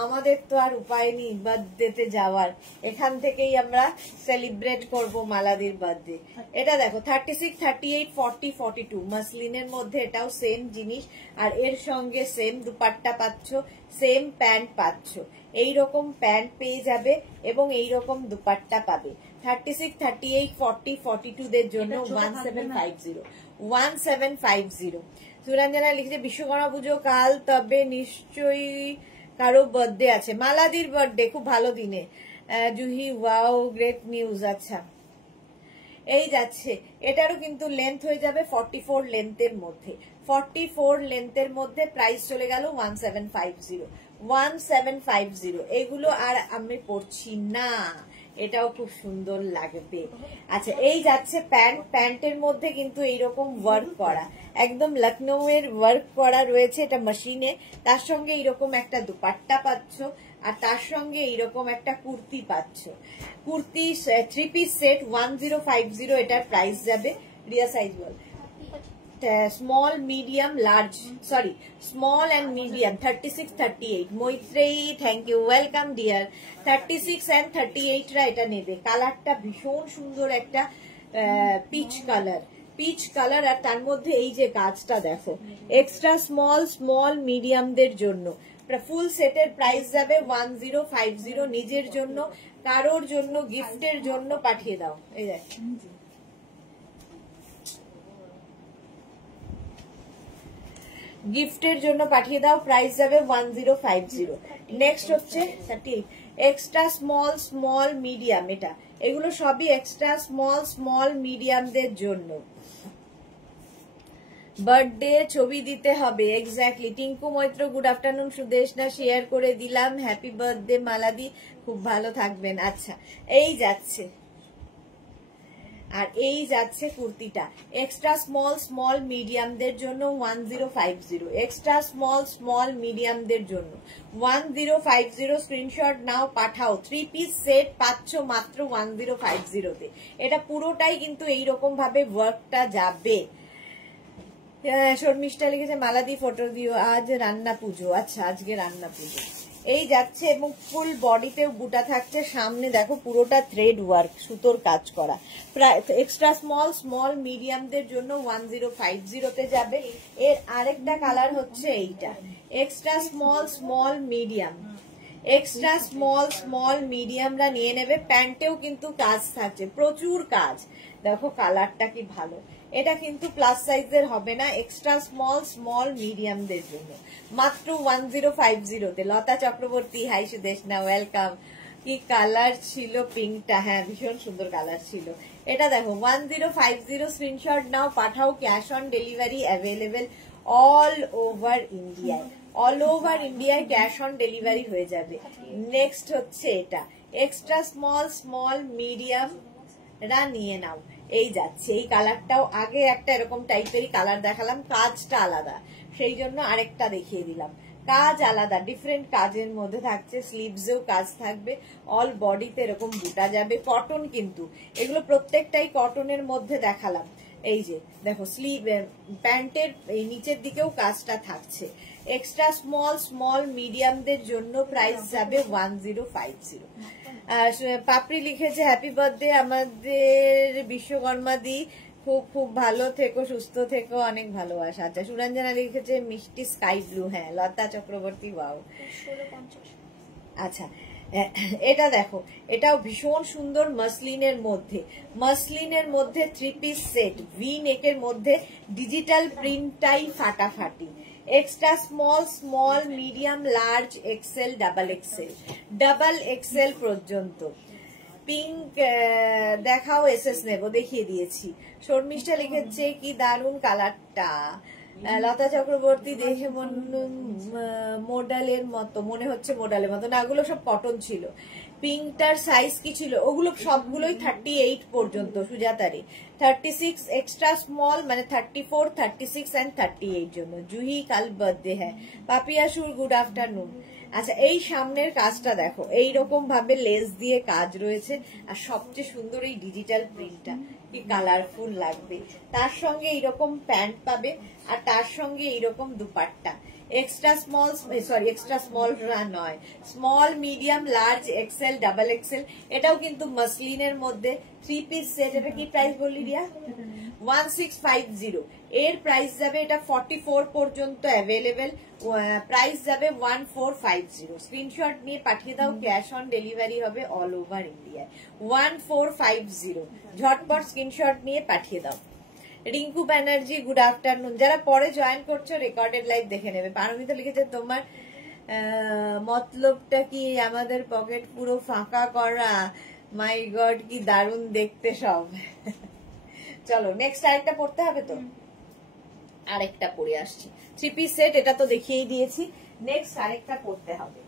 আমাদের তো আর উপায় নেই বার্থডেতে যাওয়ার, এখান থেকেই আমরা সেলিব্রেট করব মালাদির বার্থডে। এটা দেখো 36, 38, 40, 42 মাসলিনের মধ্যে, এটাও সেম জিনিস। আর এর সঙ্গে সেম দুপাট্টা পাচ্ছ, সেম প্যান্ট পাচ্ছ। এইরকম প্যান্ট পেয়ে যাবে এবং এইরকম দুপাট্টা পাবে। 36, 38, 40, 42 দের জন্য 1750, 1750। সুরঞ্জনা লিখছে বিশ্বকর্মা পুজো কাল, তবে নিশ্চয়ই কারো বার্থডে আছে। মালাদির বার্থডে, খুব ভালো দিনে। Juhi wow great news. আচ্ছা এই যাচ্ছে, এটারও কিন্তু লেন্থ হয়ে যাবে 44 লেন্থের মধ্যে, 44 লেন্থের মধ্যে। প্রাইস চলে গেল 1750, 1750। এগুলো আর আমি পড়ছি না, এটাও খুব সুন্দর লাগবে। আচ্ছা এই যাচ্ছে প্যান্ট, প্যান্টের মধ্যে কিন্তু এইরকম ওয়ার্ক করা, একদম লখনৌ এর ওয়ার্ক করা রয়েছে, এটা মেশিনে। তার সঙ্গে এইরকম একটা দুপাট্টা পাচ্ছ, আর তার সঙ্গে এইরকম একটা কুর্তি পাচ্ছ। কুর্তি 3 পিস সেট 1050, এটার প্রাইস যাবে। রিয়া সাইজ বল। Small medium large, sorry small and medium 36, 38। Maitreyi thank you, welcome dear. 36 and 38 রা এটা নেবে। কালারটা ভীষণ সুন্দর, একটা পিচ কালার, পিচ কালার। আর তার মধ্যে এই যে কাজটা দেখো, এক্সট্রা স্মল, স্মল মিডিয়ামদের জন্য ফুল সেটের প্রাইস যাবে 1050। নিজের জন্য, কারোর জন্য, গিফটের জন্য পাঠিয়ে দাও। এই দেখ গিফটের জন্য পাঠিয়ে দাও, প্রাইস যাবে 1050। নেক্সট হচ্ছে 38 এক্সট্রা স্মল, স্মল মিডিয়াম। এটা এগুলো সবই এক্সট্রা স্মল, স্মল মিডিয়ামদের জন্য। বার্থডে ছবি দিতে হবে, exactly. Tinku Maitra good afternoon. Sudeshna share করে দিলাম, হ্যাপি বার্থডে মালাদি, খুব ভালো থাকবেন। আচ্ছা এই যাচ্ছে, আর এই যাচ্ছে কুর্তিটা এক্সট্রা স্মল, স্মল মিডিয়ামদের জন্য 1050, এক্সট্রা স্মল, স্মল মিডিয়ামদের জন্য 1050। স্ক্রিনশট নাও, পাঠাও। 3 পিস সেট পাচ্ছ মাত্র 1050 তে। এটা পুরোটাই কিন্তু এইরকম ভাবে ওয়ার্কটা যাবে। শর্মিষ্ঠা লিখেছে মালাদি ফটো দিও, আজ রান্না পুজো। আচ্ছা আজকে রান্না পুজো। এই যাচ্ছে এবং ফুল বডিতেও বুটা থাকছে। সামনে দেখো পুরোটা থ্রেড ওয়ার্ক, সুতোর কাজ করা। প্রায় এক্সট্রা স্মল, স্মল মিডিয়ামদের জন্য 1050 তে যাবে। এর আরেকটা কালার হচ্ছে এইটা, extra small, small medium. Extra small, small মিডিয়ামরা নিয়ে নেবে। প্যান্টেও কিন্তু কাজ থাকছে, প্রচুর কাজ। দেখো কালারটা কি ভালো। এটা কিন্তু প্লাস সাইজের হবে না, এক্সট্রা স্মল, স্মল মিডিয়ামদের জন্য মাত্র 1050 তে। লতা চক্রবর্তী হাই সুদেশনা, ওয়েলকাম। কি কালার ছিল পিঙ্কটা, হ্যাঁ ভীষণ সুন্দর কালার ছিল। এটা দেখো 1050 স্ক্রিনশট নাও, পাঠাও, cash on delivery available all over ইন্ডিয়ায়। অল ওভার ইন্ডিয়ায় ক্যাশ অন ডেলিভারি হয়ে যাবে। নেক্সট হচ্ছে এটা এক্সট্রা স্মল, স্মল, মিডিয়াম রা নিয়ে নাও। এই যাচ্ছে, এই কালারটাও আগে একটা এরকম টাইপেরই কালার দেখালাম, কাজটা আলাদা, সেই জন্য আরেকটা দেখিয়ে দিলাম। কাজ আলাদা, ডিফারেন্ট কাজের মধ্যে থাকছে, স্লিভসেও কাজ থাকবে, অল বডিতে এরকম বুটা যাবে, কটন কিন্তু এগুলো প্রত্যেকটাই কটনের মধ্যে দেখালাম। এই যে দেখো স্লিভ, প্যান্টের এই নিচের দিকেও কাজটা থাকছে। এক্সট্রা স্মল, স্মল, মিডিয়ামদের জন্য প্রাইস যাবে 1050। পাপড়ি লিখেছে হ্যাপি বার্থডে আমাদের বিশ্বকর্মা দি, খুব খুব ভালো থেকো, সুস্থ থেকো, অনেক ভালোবাসা। আচ্ছা সুরঞ্জনা লিখেছে মিষ্টি স্কাই ব্লু, হ্যাঁ লতা চক্রবর্তী, ওয়াও। আচ্ছা এটা দেখো, এটাও ভীষণ সুন্দর মসলিনের মধ্যে, মসলিনের মধ্যে 3 পিস সেট, ভি নেকের মধ্যে ডিজিটাল প্রিন্টটাই ফাটাফাটি। Extra small, small, medium, large, XL, double XL পর্যন্ত। পিঙ্ক দেখাও, এসএস নেব, দেখিয়ে দিয়েছি। শর্মিষ্ঠা লিখেছে কি দারুন কালারটা। লতা চক্রবর্তী দেখে মোডালের মতো মনে হচ্ছে, মোডালের মতো না, ওগুলো সব কটন ছিল। পিঙ্কটার সাইজ কি ছিল, ওগুলো সবগুলোই 38 পর্যন্ত সুজাতারে। 36 এক্সট্রা স্মল মানে 34, 36 এন্ড 38 জন্য। জুহি কাল বার্থডে, হ্যাঁ পাপিয়াসুর গুড আফটারনুন। আচ্ছা এই সামনের কাজটা দেখো, এইরকম ভাবে লেস দিয়ে কাজ রয়েছে, আর সবচেয়ে সুন্দর এই ডিজিটাল প্রিন্টটা, কি কালারফুল লাগবে। তার সঙ্গে এইরকম প্যান্ট পাবে, আর তার সঙ্গে এইরকম dupatta. Extra small, sorry extra small নয়, small, medium, large, XL, double XL. এটাও কিন্তু মসলিনের মধ্যে 3 পিস সেট। এটা কি প্রাইস বললি রিয়া? 1650। এর প্রাইস যাবে, এটা 44 পর্যন্ত অ্যাভেলেবেল, প্রাইস যাবে 1450। স্ক্রিনশট নিয়ে পাঠিয়ে দাও, ক্যাশ অন ডেলিভারি হবে অল ওভার ইন্ডিয়ায়। 1450, ঝটপট স্ক্রিনশট নিয়ে পাঠিয়ে দাও। Rinku Banerjee good afternoon. যারা পরে জয়েন করছো রেকর্ডেড লাইভ দেখে নেবে। পারমিতা লিখেছে তোমার মতলবটা কি আমাদের পকেট পুরো ফাঁকা করা? মাই গড কি দারুণ দেখতে সব। চলো নেক্সট আরেকটা পড়তে হবে তো, আরেকটা পড়ে আসছি। 3 পিস সেট, এটা তো দেখিয়েই দিয়েছি। নেক্সট আরেকটা পড়তে হবে।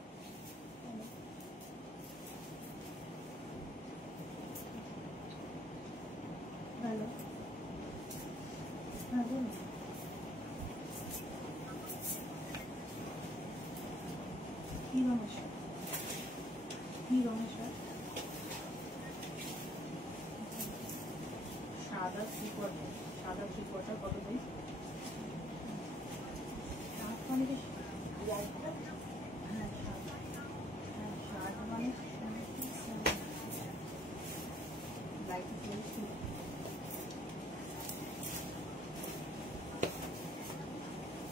সাদা ত্রিকোটা, সাদা ত্রিকোটা কত দিন?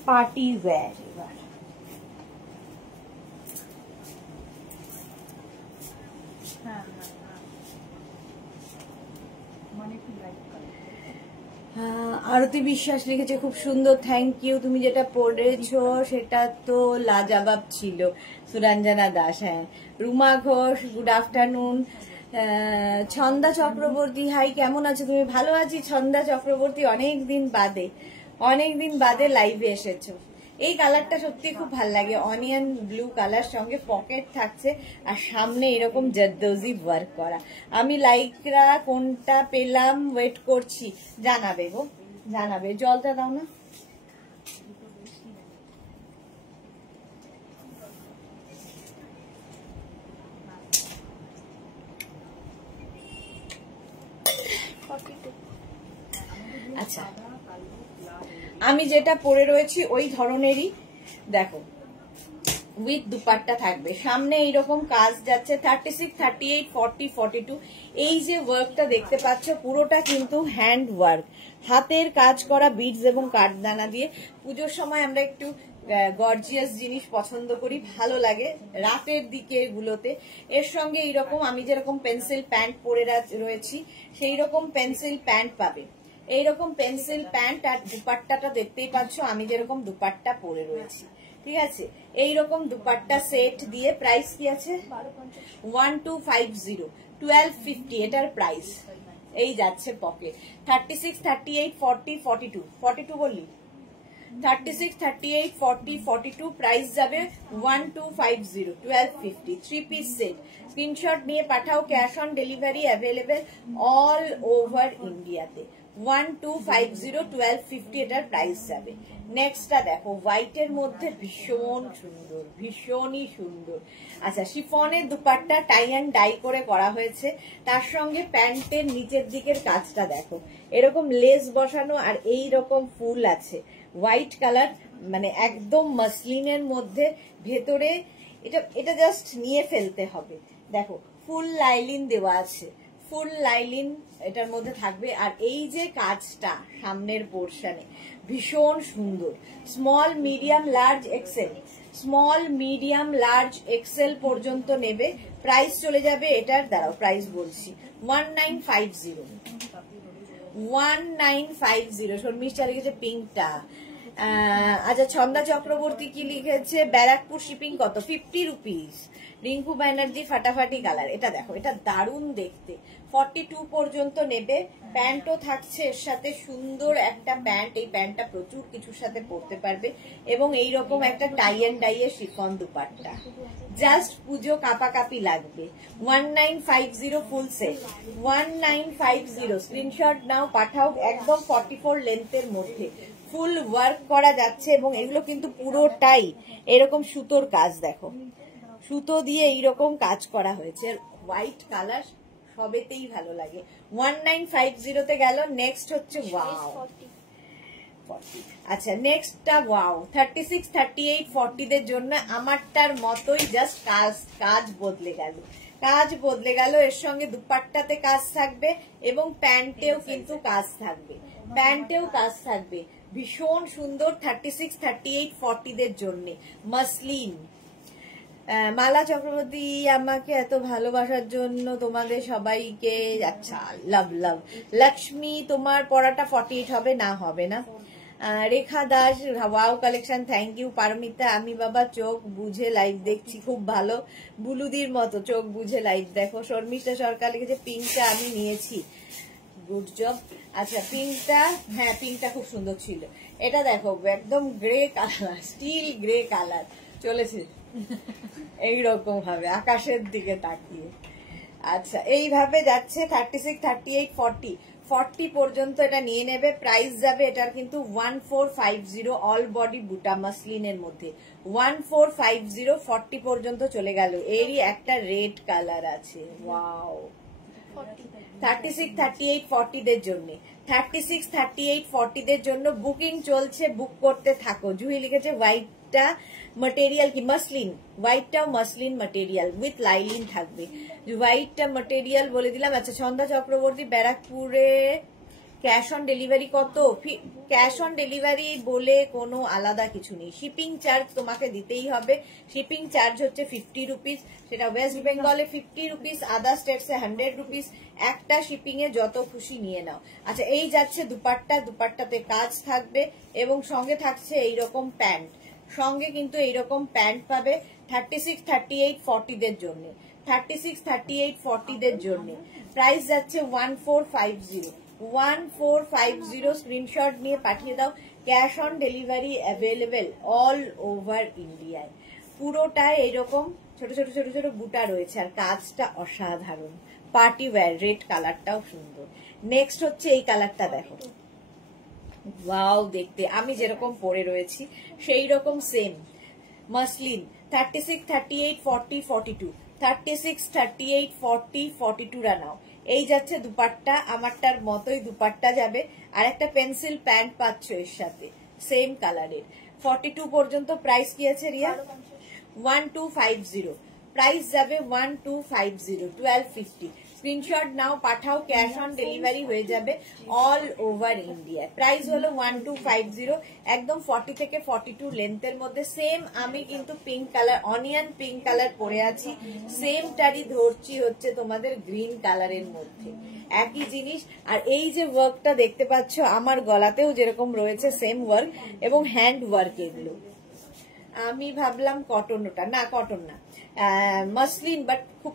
পার্টি ওয়্যার এবার। আরতি বিশ্বাস লিখেছে খুব সুন্দর, থ্যাংক ইউ। তুমি যেটা পড়েছো সেটা তো লাজবাব ছিল। সুরঞ্জনা দাস, হ্যাঁ। Ruma Ghosh good afternoon. Chhanda Chakraborty, hi কেমন আছো তুমি? ভালো আছি ছন্দা চক্রবর্তী, অনেকদিন বাদে লাইভে এসেছো। এই কালারটা সত্যি খুব ভাল লাগে, অনিয়ন ব্লু কালার, সঙ্গে পকেট থাকছে, আর সামনে এরকম জারদৌজি ওয়ার্ক করা। আমি লাইকরা কোনটা পেলাম ওয়েট করছি, জানাবে গো, জানাবে। জলটা দাও না। আচ্ছা আমি যেটা পরে রয়েছি ওই ধরনেরই দেখো, উইথ দুপাট্টা থাকবে, সামনে এইরকম কাজ যাচ্ছে। 36, 38, 40, 42। এই যে ওয়ার্কটা দেখতে পাচ্ছ পুরোটা কিন্তু হ্যান্ড ওয়ার্ক, হাতের কাজ করা বিডস এবং কাঠদানা দিয়ে। পুজোর সময় আমরা একটু গর্জিয়াস জিনিস পছন্দ করি, ভালো লাগে রাতের দিকে গুলোতে। এর সঙ্গে এইরকম আমি যেরকম পেন্সিল প্যান্ট পরে রয়েছি সেই রকম পেন্সিল প্যান্ট পাবে, এইরকম পেন্সিল প্যান্ট। আর দুপাট্টাটা দেখতেই পাচ্ছ আমি যেরকম দুপাট্টা পরে রয়েছি, ঠিক আছে। এইরকম দুপাট্টা সেট দিয়ে প্রাইস কি আছে? 1250, 1250 এটার প্রাইস। এই যাচ্ছে পকেট 36, 38, 40, 42, 42 বললি 36, 38, 40, 42 প্রাইস যাবে 1250, 1250 3 পিস সেট। স্ক্রিনশট নিয়ে পাঠাও, cash on delivery available all over ইন্ডিয়াতে। 1250, 1250 এটার প্রাইস যাবে। নেক্সটটা দেখো, হোয়াইটের মধ্যে ভীষণ সুন্দর, ভীষণই সুন্দর। আচ্ছা, শিফনের দুপাট্টা টাই অ্যান্ড ডাই করে করা হয়েছে, তার সঙ্গে প্যান্টের নিচের দিকের কাজটা দেখো, এরকম লেস বসানো আর এই রকম ফুল আছে, হোয়াইট কালার, মানে একদম মাসলিনের মধ্যে, ভেতরে এটা জাস্ট নিয়ে ফেলতে হবে। দেখো ফুল লাইলিন দেওয়া আছে, ফুল লাইলিন এটার মধ্যে থাকবে। আর এই যে কাজটা সামনের পোর্শনে ভীষণ সুন্দর, small medium large Excel, small medium large Excel পর্যন্ত নেবে। প্রাইস চলে যাবে এটার, দাঁড়াও প্রাইস বলছি, 1950, 1950। শর্মিষ্ঠা লিখেছে পিঙ্কটা। আচ্ছা, ছন্দা চক্রবর্তী কি লিখেছে, ব্যারাকপুর শিপিং কত, 50 রুপিস। রিঙ্কু ব্যানার্জি ফাটাফাটি কালার, এটা দেখো, এটা দারুণ দেখতে, 42 পর্যন্ত নেবে। প্যান্টও থাকছে এর সাথে, সুন্দর একটা প্যান্ট, এই প্যান্টটা প্রচুর কিছুর সাথে পরতে পারবে। এবং এইরকম একটা টাই অ্যান্ড ডাই এর শিফন দুপাট্টা, জাস্ট পুজো কাপাকাপি লাগবে। 1950 ফুল সেট, 1950। স্ক্রিনশট নাও, পাঠাও, একদম 44 লেন্থের মধ্যে ফুল ওয়ার্ক করা যাচ্ছে। এবং এগুলো কিন্তু পুরোটাই এরকম সুতোর কাজ, দেখো সুতো দিয়ে এইরকম কাজ করা হয়েছে, হোয়াইট কালার সবেতেই ভালো লাগে। 1950 গেল। নেক্সট হচ্ছে ওয়াও, 40। আচ্ছা, নেক্সটটা ওয়াও, 36, 38, 40 দের জন্য আমারটার মতোই, জাস্ট কাজ বদলে গেল, কাজ বদলে গেল। এর সঙ্গে দুপাট্টাতে কাজ থাকবে এবং প্যান্টেও কিন্তু কাজ থাকবে, প্যান্টেও কাজ থাকবে, ভীষণ সুন্দর। 36, 38, 40 দের জন্য মাসলিন। মালা চক্রবর্তী, আমাকে এত ভালোবাসার জন্য তোমাদের সবাইকে, আচ্ছা লাভ লাভ। লক্ষ্মী, তোমার পড়াটা 48 হবে না, হবে না। Rekha Das, wow collection, thank you. Paromita, আমি বাবা চোখ বুঝে লাইভ দেখছি, খুব ভালো, বুলুদির মতো চোখ বুঝে লাইভ দেখো। শর্মিষ্ঠা সরকার লিখেছে পিঙ্কটা আমি নিয়েছি, গুড জব। আচ্ছা, পিঙ্কটা, হ্যাঁ পিঙ্কটা খুব সুন্দর ছিল। এটা দেখো একদম grey colour, still grey colour চলেছে এইরকম ভাবে আকাশের দিকে তাকিয়ে। আচ্ছা, এইভাবে যাচ্ছে 36, 38, 40, 40 পর্যন্ত এটা নিয়ে নেবে। প্রাইস যাবে এটার কিন্তু 1450, অল বডি বুটা মাসলিনের মধ্যে 1450, 40 পর্যন্ত চলে গেল। এরই একটা রেড কালার আছে, ওয়াও। 36, 38, 40 দের জন্য, 36, 38, 40 দের জন্য বুকিং চলছে, বুক করতে থাকো। জুহি লিখেছে হোয়াইটটা মটেরিয়াল কি মাসলিন, হোয়াইটটাও মাসলিন মটেরিয়াল উইথ লাইলিন থাকবে, হোয়াইটটা মটেরিয়াল বলে দিলাম। আচ্ছা, ছন্দা চক্রবর্তী, ব্যারাকপুরে ক্যাশ অন ডেলিভারি কত? ক্যাশ অন ডেলিভারি বলে কোনো আলাদা কিছু নেই, শিপিং চার্জ তোমাকে দিতেই হবে। শিপিং চার্জ হচ্ছে 50 রুপিস, সেটা ওয়েস্ট বেঙ্গলে 50 রুপিস, আদার স্টেটসে 100 রুপিস। একটা শিপিং এ যত খুশি নিয়ে নাও। আচ্ছা, এই যাচ্ছে দুপাট্টা, দুপাট্টাতে কাজ থাকবে এবং সঙ্গে থাকছে এইরকম প্যান্ট, সঙ্গে কিন্তু এইরকম প্যান্ট পাবে। 36, 38, 40 দের জন্য, 36, 38, 40 দের জন্য প্রাইস যাচ্ছে 1450, 1450। স্ক্রিনশট নিয়ে পাঠিয়ে দাও, cash on delivery available all over ইন্ডিয়ায়। পুরোটায় এইরকম ছোট ছোট ছোট ছোট বুটা রয়েছে আর কাজটা অসাধারণ, পার্টি ওয়্যার, রেড কালারটাও সুন্দর। নেক্সট হচ্ছে এই কালারটা দেখো, ওয়াও দেখতে, আমি যেরকম পরে রয়েছি সেই রকম সেম মাসলিন। 36, 38, 40, 42, 36, 38, 40, 42 রা নাও। এই যাচ্ছে দুপাট্টা, আমারটার মতোই দুপাট্টা যাবে, আর একটা পেন্সিল প্যান্ট পাচ্ছ এর সাথে সেম কালারের। 42 পর্যন্ত প্রাইস কি আছে রিয়া? 1250, প্রাইস যাবে 1250, 1250। স্ক্রিনশট নাও, পাঠাও, ক্যাশ অন ডেলিভারি হয়ে যাবে অল ওভার ইন্ডিয়া। প্রাইস হলো 1250, একদম 40 থেকে 42 লেন্থের মধ্যে। সেম আমি কিন্তু pink colour, onion pink colour পরে আছি, সেমটারই ধরছি হচ্ছে তোমাদের গ্রিন কালারের মধ্যে, একই জিনিস। আর এই যে ওয়ার্কটা দেখতে পাচ্ছ আমার গলাতেও যেরকম রয়েছে সেম ওয়ার্ক এবং হ্যান্ড ওয়ার্ক, এগুলো আমি ভাবলাম কটন, ওটা না কটন না, মাসলিন বাট খুব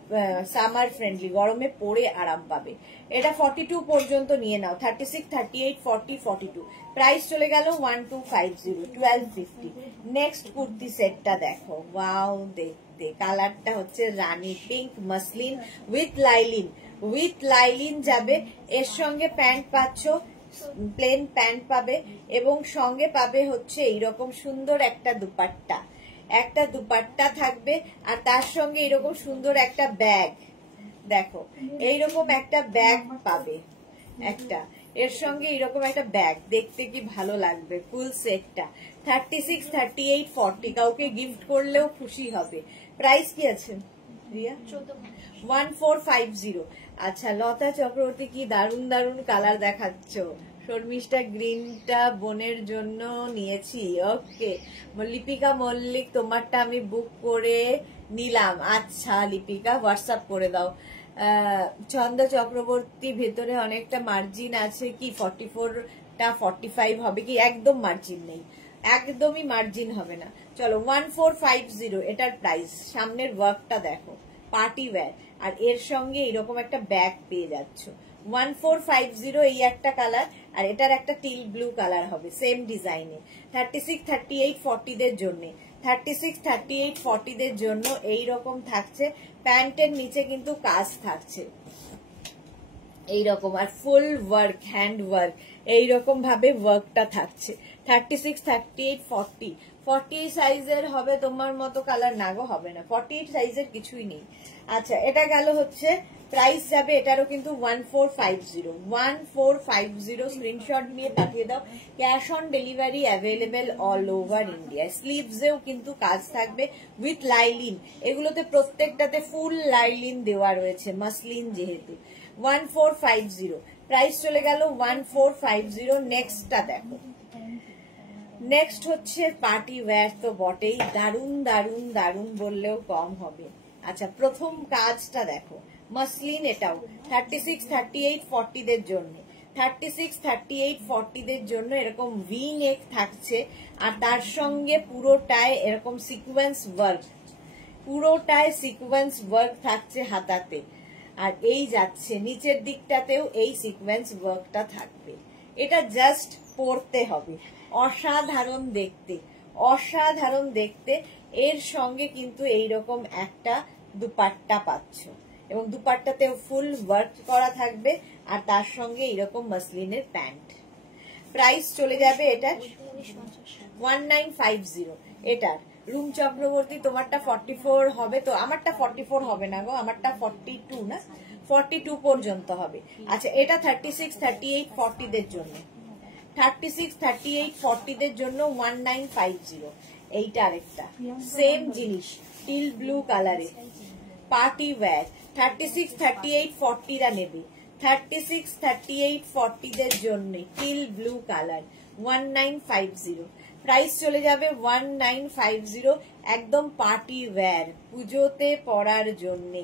সামার ফ্রেন্ডলি, গরমে পরে আরাম পাবে। এটা 42 পর্যন্ত নিয়ে নাও, 36, 38, 40, 42। প্রাইস চলে গেল 1250, 1250। নেক্সট কুর্তি সেটটা দেখো, ওয়াও দেখতে, কালারটা হচ্ছে rani pink, muslin with lining, with lining যাবে। এর সঙ্গে প্যান্ট পাচ্ছ, প্লেন প্যান্ট পাবে এবং সঙ্গে পাবে হচ্ছে এইরকম সুন্দর একটা দুপাট্টা, একটা দুপাট্টা থাকবে আর তার সঙ্গে এরকম সুন্দর একটা ব্যাগ, দেখো এইরকম একটা ব্যাগ পাবে একটা, এর সঙ্গে এরকম একটা ব্যাগ, দেখতে কি ভালো লাগবে ফুল সেটটা। 36, 38, 40 কাউকে গিফট করলেও খুশি হবে। প্রাইস কি আছে রিয়া? 1450। আচ্ছা লতা চক্রবর্তী, কি দারুন দারুন কালার দেখাচ্ছ। শর্মিষ্ঠা গ্রিনটা বোনের জন্য নিয়েছি, ওকে। লিপিকা মল্লিক, তোমারটা আমি বুক করে নিলাম। আচ্ছা লিপিকা, হোয়াটসঅ্যাপ করে দাও। ছন্দ চক্রবর্তী, ভেতরে অনেকটা মার্জিন আছে কি 44টা 45 হবে কি? একদম মার্জিন নেই, একদমই মার্জিন হবে না। চলো 1450 এটার প্রাইস। সামনের ওয়ার্কটা দেখো, পার্টি ওয়্যার, আর এর সঙ্গে এরকম একটা ব্যাগ পেয়ে যাচ্ছ। 1450 এই একটা কালার, আর এটার একটা টিল ব্লু কালার হবে সেম ডিজাইনে। 36, 38, 40 দের জন্য, 36, 38, 40 দের জন্য এইরকম থাকছে। প্যান্টের নিচে কিন্তু কাজ থাকছে এইরকম, আর ফুল ওয়ার্ক, হ্যান্ড ওয়ার্ক, এইরকম ভাবে ওয়ার্কটা থাকছে। 36, 38, 40, 40 সাইজের হবে তোমার মতো কালার? না গো, হবে না, 48 সাইজের কিছুই নেই। আচ্ছা এটা গেল হচ্ছে প্রাইস যাবে, এটারও কিন্তু 1450, 1450। স্ক্রিনশট নিয়ে পাঠিয়ে দাও। Cash on delivery available all over India. স্লিভসেও কিন্তু কাজ থাকবে উইথ লাইলিন, এগুলোতে প্রত্যেকটাতে ফুল লাইলিন দেওয়া রয়েছে, মাসলিন যেহেতু। 1450 প্রাইস চলে গেল 1450। নেক্সটটা দেখো, নেক্সট হচ্ছে পার্টি ওয়্যার তো বটেই, দারুন দারুন দারুন বললেও কম হবে। আচ্ছা প্রথম কাজটা দেখো, মাসলিন, এটাও 36, 38, 40 দের জন্য, 36, 38, 40 দের জন্য এরকম ভি নেক থাকছে, আর তার সঙ্গে পুরোটায় এরকম সিকোয়েন্স ওয়ার্ক, পুরোটায় সিকোয়েন্স ওয়ার্ক থাকছে হাতাতে, আর এই যাচ্ছে নিচের দিকটাতেও এই সিকোয়েন্স ওয়ার্কটা থাকবে। এটা জাস্ট পরতে হবে, অসাধারণ দেখতে, অসাধারণ দেখতে। এর সঙ্গে কিন্তু এইরকম একটা দুপাট্টা পাচ্ছ, এবং দুপাট্টাতেও ফুল ওয়ার্ক করা থাকবে, আর তার সঙ্গে এইরকম মাসলিনের প্যান্ট। প্রাইস চলে যাবে এটা 1950 এটার। রুম চক্রবর্তী, তোমারটা 44 হবে তো? আমারটা 44 হবে না গো, আমারটা 42 না, 42 পর্যন্ত হবে। আচ্ছা এটা 36, 38, 40 দের জন্য, 36, 38, 40 দের জন্য 1950। এইটা আরেকটা সেম জিনিস, টিল ব্লু কালারে, পার্টি ওয়্যার। 36, 38, 40 রা নেবে, 36, 38, 40 দের জন্য টিল ব্লু কালার, 1950। প্রাইস চলে যাবে 1950। একদম পার্টি ওয়্যার, পুজোতে পরার জন্য।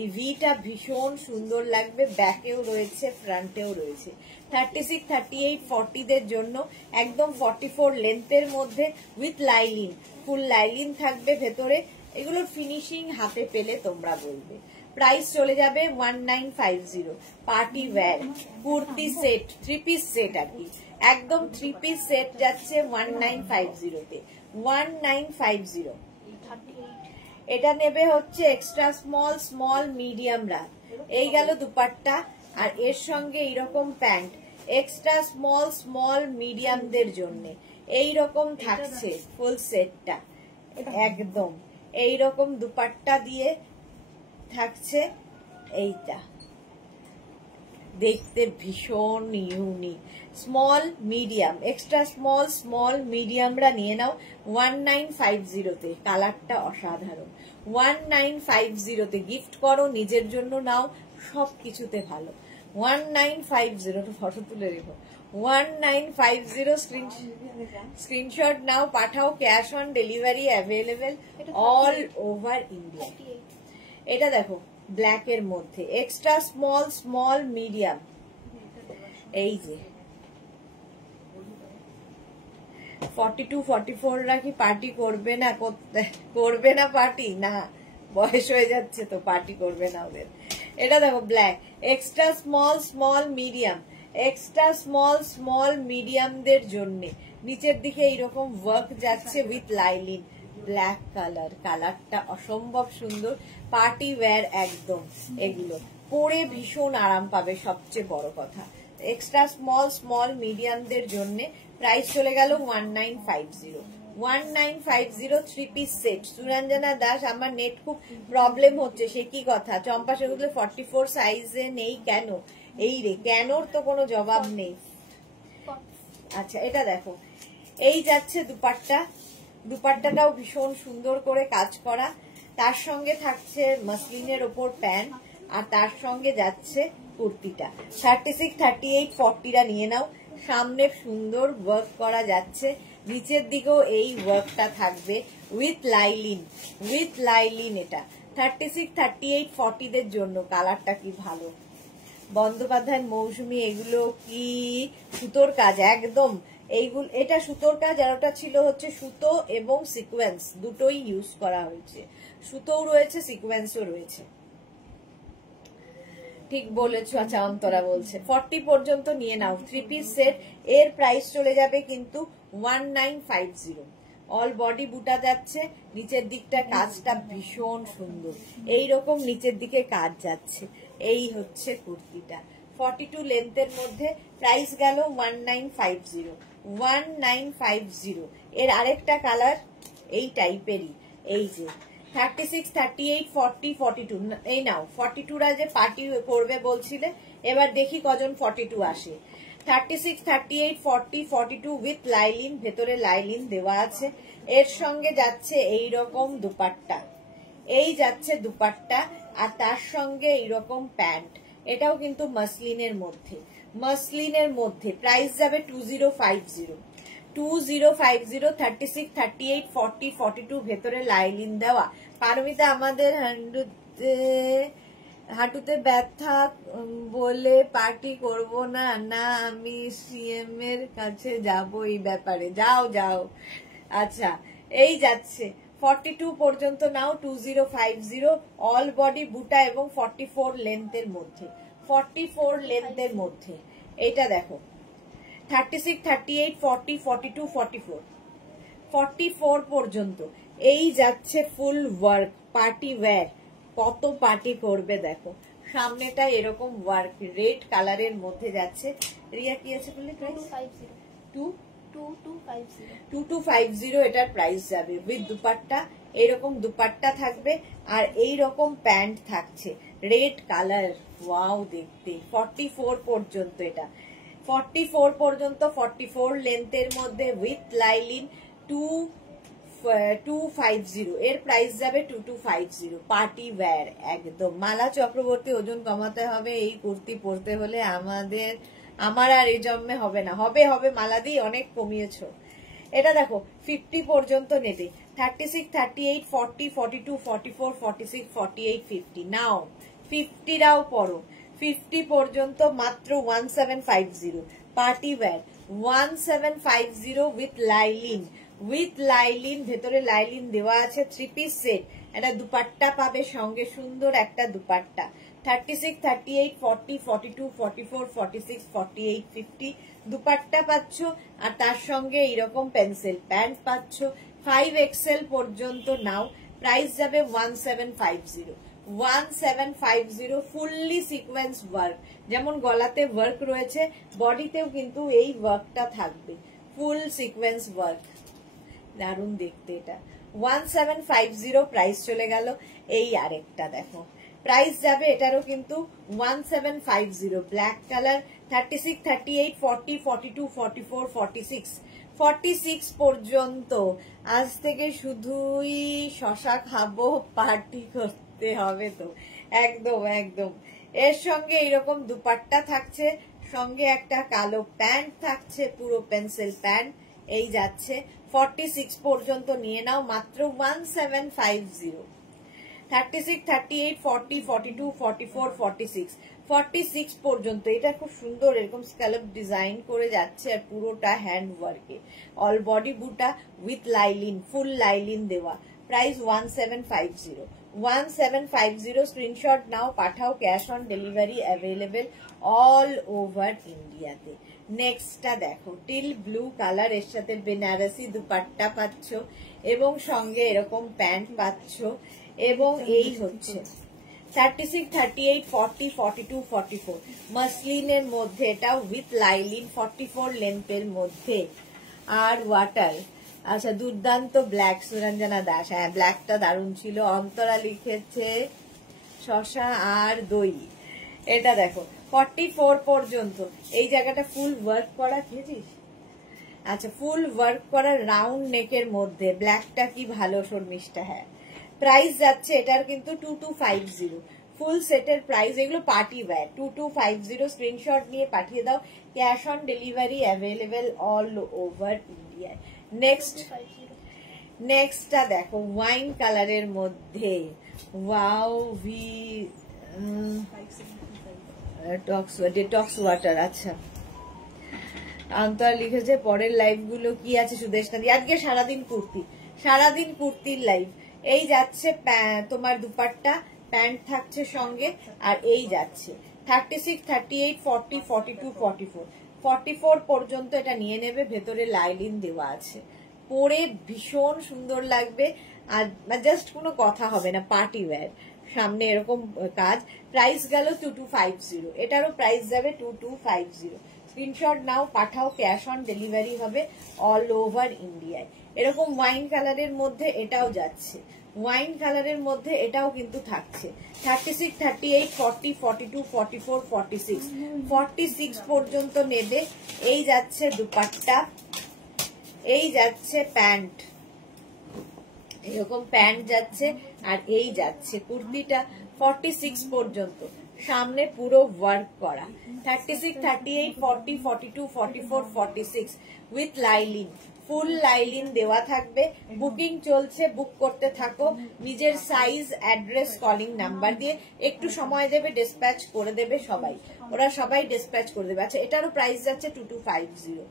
এই ভিটা ভীষণ সুন্দর লাগবে, ব্যাকেও রয়েছে ফ্রন্টেও রয়েছে। 36, 38, 40 দের জন্য একদম 44 লেন্থের মধ্যে উইথ লাইলিন, ফুল লাইলিন থাকবে ভেতরে। এগুলোর ফিনিশিং হাতে পেলে তোমরা বলবে। প্রাইস চলে যাবে 1950। Party wear kurti set, 3 piece set আর কি, একদম 3 পিস সেট যাচ্ছে 1950 তে, 1950। এটা নেবে হচ্ছে এক্সট্রা স্মল, স্মল, মিডিয়ামরা। এই গেল দুপাট্টা, আর এর সঙ্গে এইরকম প্যান্ট, এক্সট্রা স্মল, স্মল, মিডিয়ামদের জন্য এইরকম থাকছে ফুল সেটটা, একদম এইরকম দুপাট্টা দিয়ে থাকছে। এইটা দেখতে ভীষণ unique. Small, medium, extra small, small, মিডিয়ামরা নিয়ে নাও 1950 তে। কালারটা অসাধারণ, 1950 তে গিফট করো, নিজের জন্য নাও, সবকিছুতে ভালো। 1950 ফটো তুলে রেখো, 1950 স্ক্রিনশট নাও, পাঠাও। Cash on delivery available all over India. এটা দেখো ব্ল্যাক এর মধ্যে, এক্সট্রা স্মল, স্মল, মিডিয়াম। এই যে 42, 44 রা কি পার্টি করবে না? করবে না পার্টি? না, বয়স হয়ে যাচ্ছে তো, পার্টি করবে না ওদের। এটা দেখো black, extra small small medium, extra small small মিডিয়ামদের জন্য নিচের দিকে এইরকম ওয়ার্ক যাচ্ছে উইথ লাইলিন, ব্ল্যাক কালার, কালারটা অসম্ভব সুন্দর, পার্টি ওয়্যার একদম। এগুলো পরে ভীষণ আরাম পাবে, সবচেয়ে বড় কথা। এক্সট্রা স্মল স্মল মিডিয়ামদের জন্য প্রাইস চলে গেল 1950। 1950 three piece set. Suranjana Das, আমার নেট খুব প্রবলেম হচ্ছে, সে কি কথা? চম্পা সেগুলো 44 সাইজে নেই কেন? এই রে, কেনর তো কোনো জবাব নেই। আচ্ছা এটা দেখো, এই যাচ্ছে দুপাট্টা, দুপাট্টাটাও ভীষণ সুন্দর করে কাজ করা, তার সঙ্গে থাকছে মাসলিনের ওপর প্যান্ট, আর তার সঙ্গে যাচ্ছে কুর্তিটা। 36, 38, 40টা নিয়ে নাও। সামনে সুন্দর ওয়ার্ক করা যাচ্ছে, নিচের দিকেও এই ওয়ার্কটা থাকবে উইথ লাইলিন, উইথ লাইলিন। এটা 36, 38, 40দের জন্য। কালারটা কি ভালো, বন্দ্যোপাধ্যায় মৌসুমী, এগুলো কি সুতোর কাজ একদম। এইগুলো, এটা সুতোর কাজ, আর ওটা ছিল হচ্ছে সুতো এবং সিকোয়েন্স, দুটোই ইউজ করা হয়েছে। সুতোও রয়েছে, সিকোয়েন্সও রয়েছে। ঠিক বলেছো। আচ্ছা অন্তরা বলছে 40 পর্যন্ত নিয়ে নাও, থ্রি পিস সেট। এর প্রাইস চলে যাবে কিন্তু 1950। অল বডি বুটা যাচ্ছে, নিচের দিকটা কাজটা ভীষণ সুন্দর, এইরকম নিচের দিকে কাজ যাচ্ছে। এই হচ্ছে কুর্তিটা, 42 লেন্থের মধ্যে। প্রাইস গেল 1950, 1950। এর আরেকটা কালার এই টাইপেরই, এই যে 36, 38, 40, 42। এই নাও 42রা যে পার্টি করবে বলছিলে, এবার দেখি কজন 42 আসে। 36, 38, 40, 42 উইথ লাইলিন, ভেতরে লাইলিন দেওয়া আছে। এর সঙ্গে যাচ্ছে এই রকম দুপাট্টা, এই যাচ্ছে দুপাট্টা, আর তার সঙ্গে এইরকম প্যান্ট। এটাও কিন্তু মাসলিনের মধ্যে, মাসলিনের মধ্যে। প্রাইস যাবে 2050, 2050। 36, 38, 40, 42 ভেতরে লাইলিন দেওয়া। পারমিতা, আমাদের হাঁটুতে ব্যথা বলে পার্টি করব না, না আমি সিএম এর কাছে যাব এই ব্যাপারে। যাও যাও। আচ্ছা এই যাচ্ছে 42 পর্যন্ত নাও, 2050। অল বডি বুটা এবং 44 লেন্থের মধ্যে, 44 লেন্থের মধ্যে। এইটা দেখো 36, 38, 40, 42, 44, 44 পর্যন্ত। এই যাচ্ছে ফুল ওয়ার্ক, পার্টি ওয়্যার। কত পার্টি করবে দেখো, সামনেটা এরকম ওয়ার্ক, রেড কালারের মধ্যে যাচ্ছে। রিয়া কি আছে বললে? 2250 এটার প্রাইস যাবে উইথ দুপাট্টা। এরকম দুপাট্টা থাকবে, আর এই রকম প্যান্ট থাকছে, রেড কালার। ওয়াও দেখতে। 44 পর্যন্ত, এটা 44 পর্যন্ত, 44 লেন্থের মধ্যে উইথ লাইলিন, 2250। এর প্রাইস যাবে 2250। পার্টি ওয়্যার একদম। মালা চক্রবর্তী, ওজন কমাতে হবে এই কুর্তি পরতে হলে, আমার আর এই জন্মে হবে না। হবে হবে মালাদি, অনেক কমিয়েছো। এটা দেখো 50 পর্যন্ত নেবে। 36, 38, 40, 42, 44, 46, 48, 50। নাও 50রাও পরো। 50 পর্যন্ত মাত্র 1750। Party wear 1750 with lining, with lining, ভেতরে লাইলিন দেওয়া আছে। থ্রি পিস সেট, একটা দুপাট্টা পাবে সঙ্গে, সুন্দর একটা দুপাট্টা। 36, 38, 40, 42, 44, 46, 48, 50 দুপাট্টা পাচ্ছ, আর তার সঙ্গে এইরকম পেন্সিল প্যান্ট পাচ্ছ। 5XL পর্যন্ত নাও। প্রাইস যাবে 1750, 1750। ফুললি সিকোয়েন্স ওয়ার্ক, যেমন গলাতে ওয়ার্ক রয়েছে, বডিতেও কিন্তু এই ওয়ার্কটা থাকবে, ফুল সিকোয়েন্স ওয়ার্ক। দারুণ দেখতে এটা। 1750 প্রাইস চলে গেল। এই আরেকটা দেখো, প্রাইস যাবে এটারও কিন্তু 1750, ব্ল্যাক কালার। 36, 38, 40, 42, 44, 46, 46 পর্যন্ত। আজ থেকে শুধুই শশা খাবো, পার্টি করতে হবে তো। একদম একদম। এর সঙ্গে এইরকম দুপাট্টা থাকছে, সঙ্গে একটা কালো প্যান্ট থাকছে, পুরো পেন্সিল প্যান্ট। এই যাচ্ছে 46 পর্যন্ত নিয়ে নাও, মাত্র 1750। 36, 38, 40, 42, 44, 46, 46 পর্যন্ত। এটা খুব সুন্দর, এরকম স্ক্যালপ ডিজাইন করে যাচ্ছে, আর পুরোটা হ্যান্ড ওয়ার্কে। অল বডি বুটা উইথ লাইলিন, ফুল লাইলিন দেওয়া। প্রাইস 1750, 1750 স্ক্রিনশট নাও, পাঠাও, cash on delivery available all over ইন্ডিয়াতে। নেক্সটটা দেখো, টিল ব্লু কালার, এর সাথে বেনারসি দুপাট্টা পাচ্ছ এবং সঙ্গে এরকম প্যান্ট পাচ্ছ, এবং এই হচ্ছে 36, 38, 40, 42, 44 মাসলিনের মধ্যে, এটা উইথ লাইলিন 44 লেন্থের মধ্যে। আর ওয়াটার, আচ্ছা দুর্দান্ত ব্ল্যাক, সুরঞ্জনা দাস, হ্যাঁ ব্ল্যাকটা দারুণ ছিল। অন্তরা লিখেছে শশা আর দই। এটা দেখো 44 পর্যন্ত, এই জায়গাটা ফুল ওয়ার্ক করা, খেয়েছিস? আচ্ছা ফুল ওয়ার্ক করা রাউন্ড নেকের মধ্যে, ব্ল্যাকটা কি ভালো শর্মিষ্ঠা, হ্যাঁ। প্রাইস যাচ্ছে এটার কিন্তু 2250, ফুল সেটের প্রাইস, এগুলো পার্টি ওয়্যার, 2250। স্ক্রিনশট নিয়ে পাঠিয়ে দাও, cash on delivery available all over India. নেক্সটটা দেখো ওয়াইন কালারের মধ্যে, ওয়াও ভি ডিটক্স ওয়াটার। আচ্ছা অন্তর লিখেছে পরের লাইভ গুলো কি আছে সুদেশনা দি, আজকে সারাদিন কুর্তি, সারাদিন কুর্তির লাইভ। এই যাচ্ছে তোমার দুপাট্টা, প্যান্ট থাকছে সঙ্গে, আর এই যাচ্ছে 36, 38, 40, 42, 44 44 পর্যন্ত এটা নিয়ে নেবে, ভেতরে লাইলিন দেওয়া আছে, পরে ভীষণ সুন্দর লাগবে। আর জাস্ট কোনো কথা হবে না, পার্টি ওয়্যার, সামনে এরকম কাজ। প্রাইস গেল 2250, এটারও প্রাইস যাবে 2250। স্ক্রিনশট নাও, পাঠাও, ক্যাশ অন ডেলিভারি হবে অল ওভার ইন্ডিয়ায়। এরকম ওয়াইন কালারের মধ্যে এটাও যাচ্ছে, ওয়াইন কালারের মধ্যে এটাও কিন্তু থাকছে 36, 38, 40, 42, 44, 46 46 পর্যন্ত নেবে। এই যাচ্ছে দুপাট্টা, এই যাচ্ছে প্যান্ট, এরকম প্যান্ট যাচ্ছে, আর এই যাচ্ছে কুর্তিটা 46 পর্যন্ত, সামনে পুরো ওয়ার্ক করা। 36, 38, 40, 42, 44, 46 উইথ লাইলিন, ফুল লাইলিন দেওয়া থাকবে। বুকিং চলছে, বুক করতে থাকো, নিজের সাইজ, অ্যাড্রেস, কলিং নাম্বার দিয়ে একটু সময় দেবে, ডিসপ্যাচ করে দেবে সবাই, ওরা সবাই ডিসপ্যাচ করে দেবে। আচ্ছা এটারও প্রাইস যাচ্ছে 2250।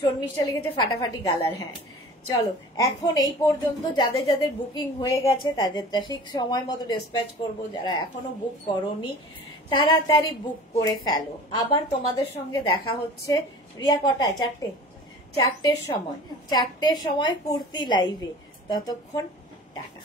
শর্মিষ্ঠা লিখেছে ফাটাফাটি কালার, হ্যাঁ। চলো এখন এই পর্যন্ত, যাদের যাদের বুকিং হয়ে গেছে তাদেরটা ঠিক সময় মতো ডিসপ্যাচ করবো, যারা এখনো বুক করোনি তাড়াতাড়ি বুক করে ফেলো। আবার তোমাদের সঙ্গে দেখা হচ্ছে রিয়া কটায়, 4টের সময়, 4টের সময় কুর্তি লাইভে। ততক্ষণ টাটা।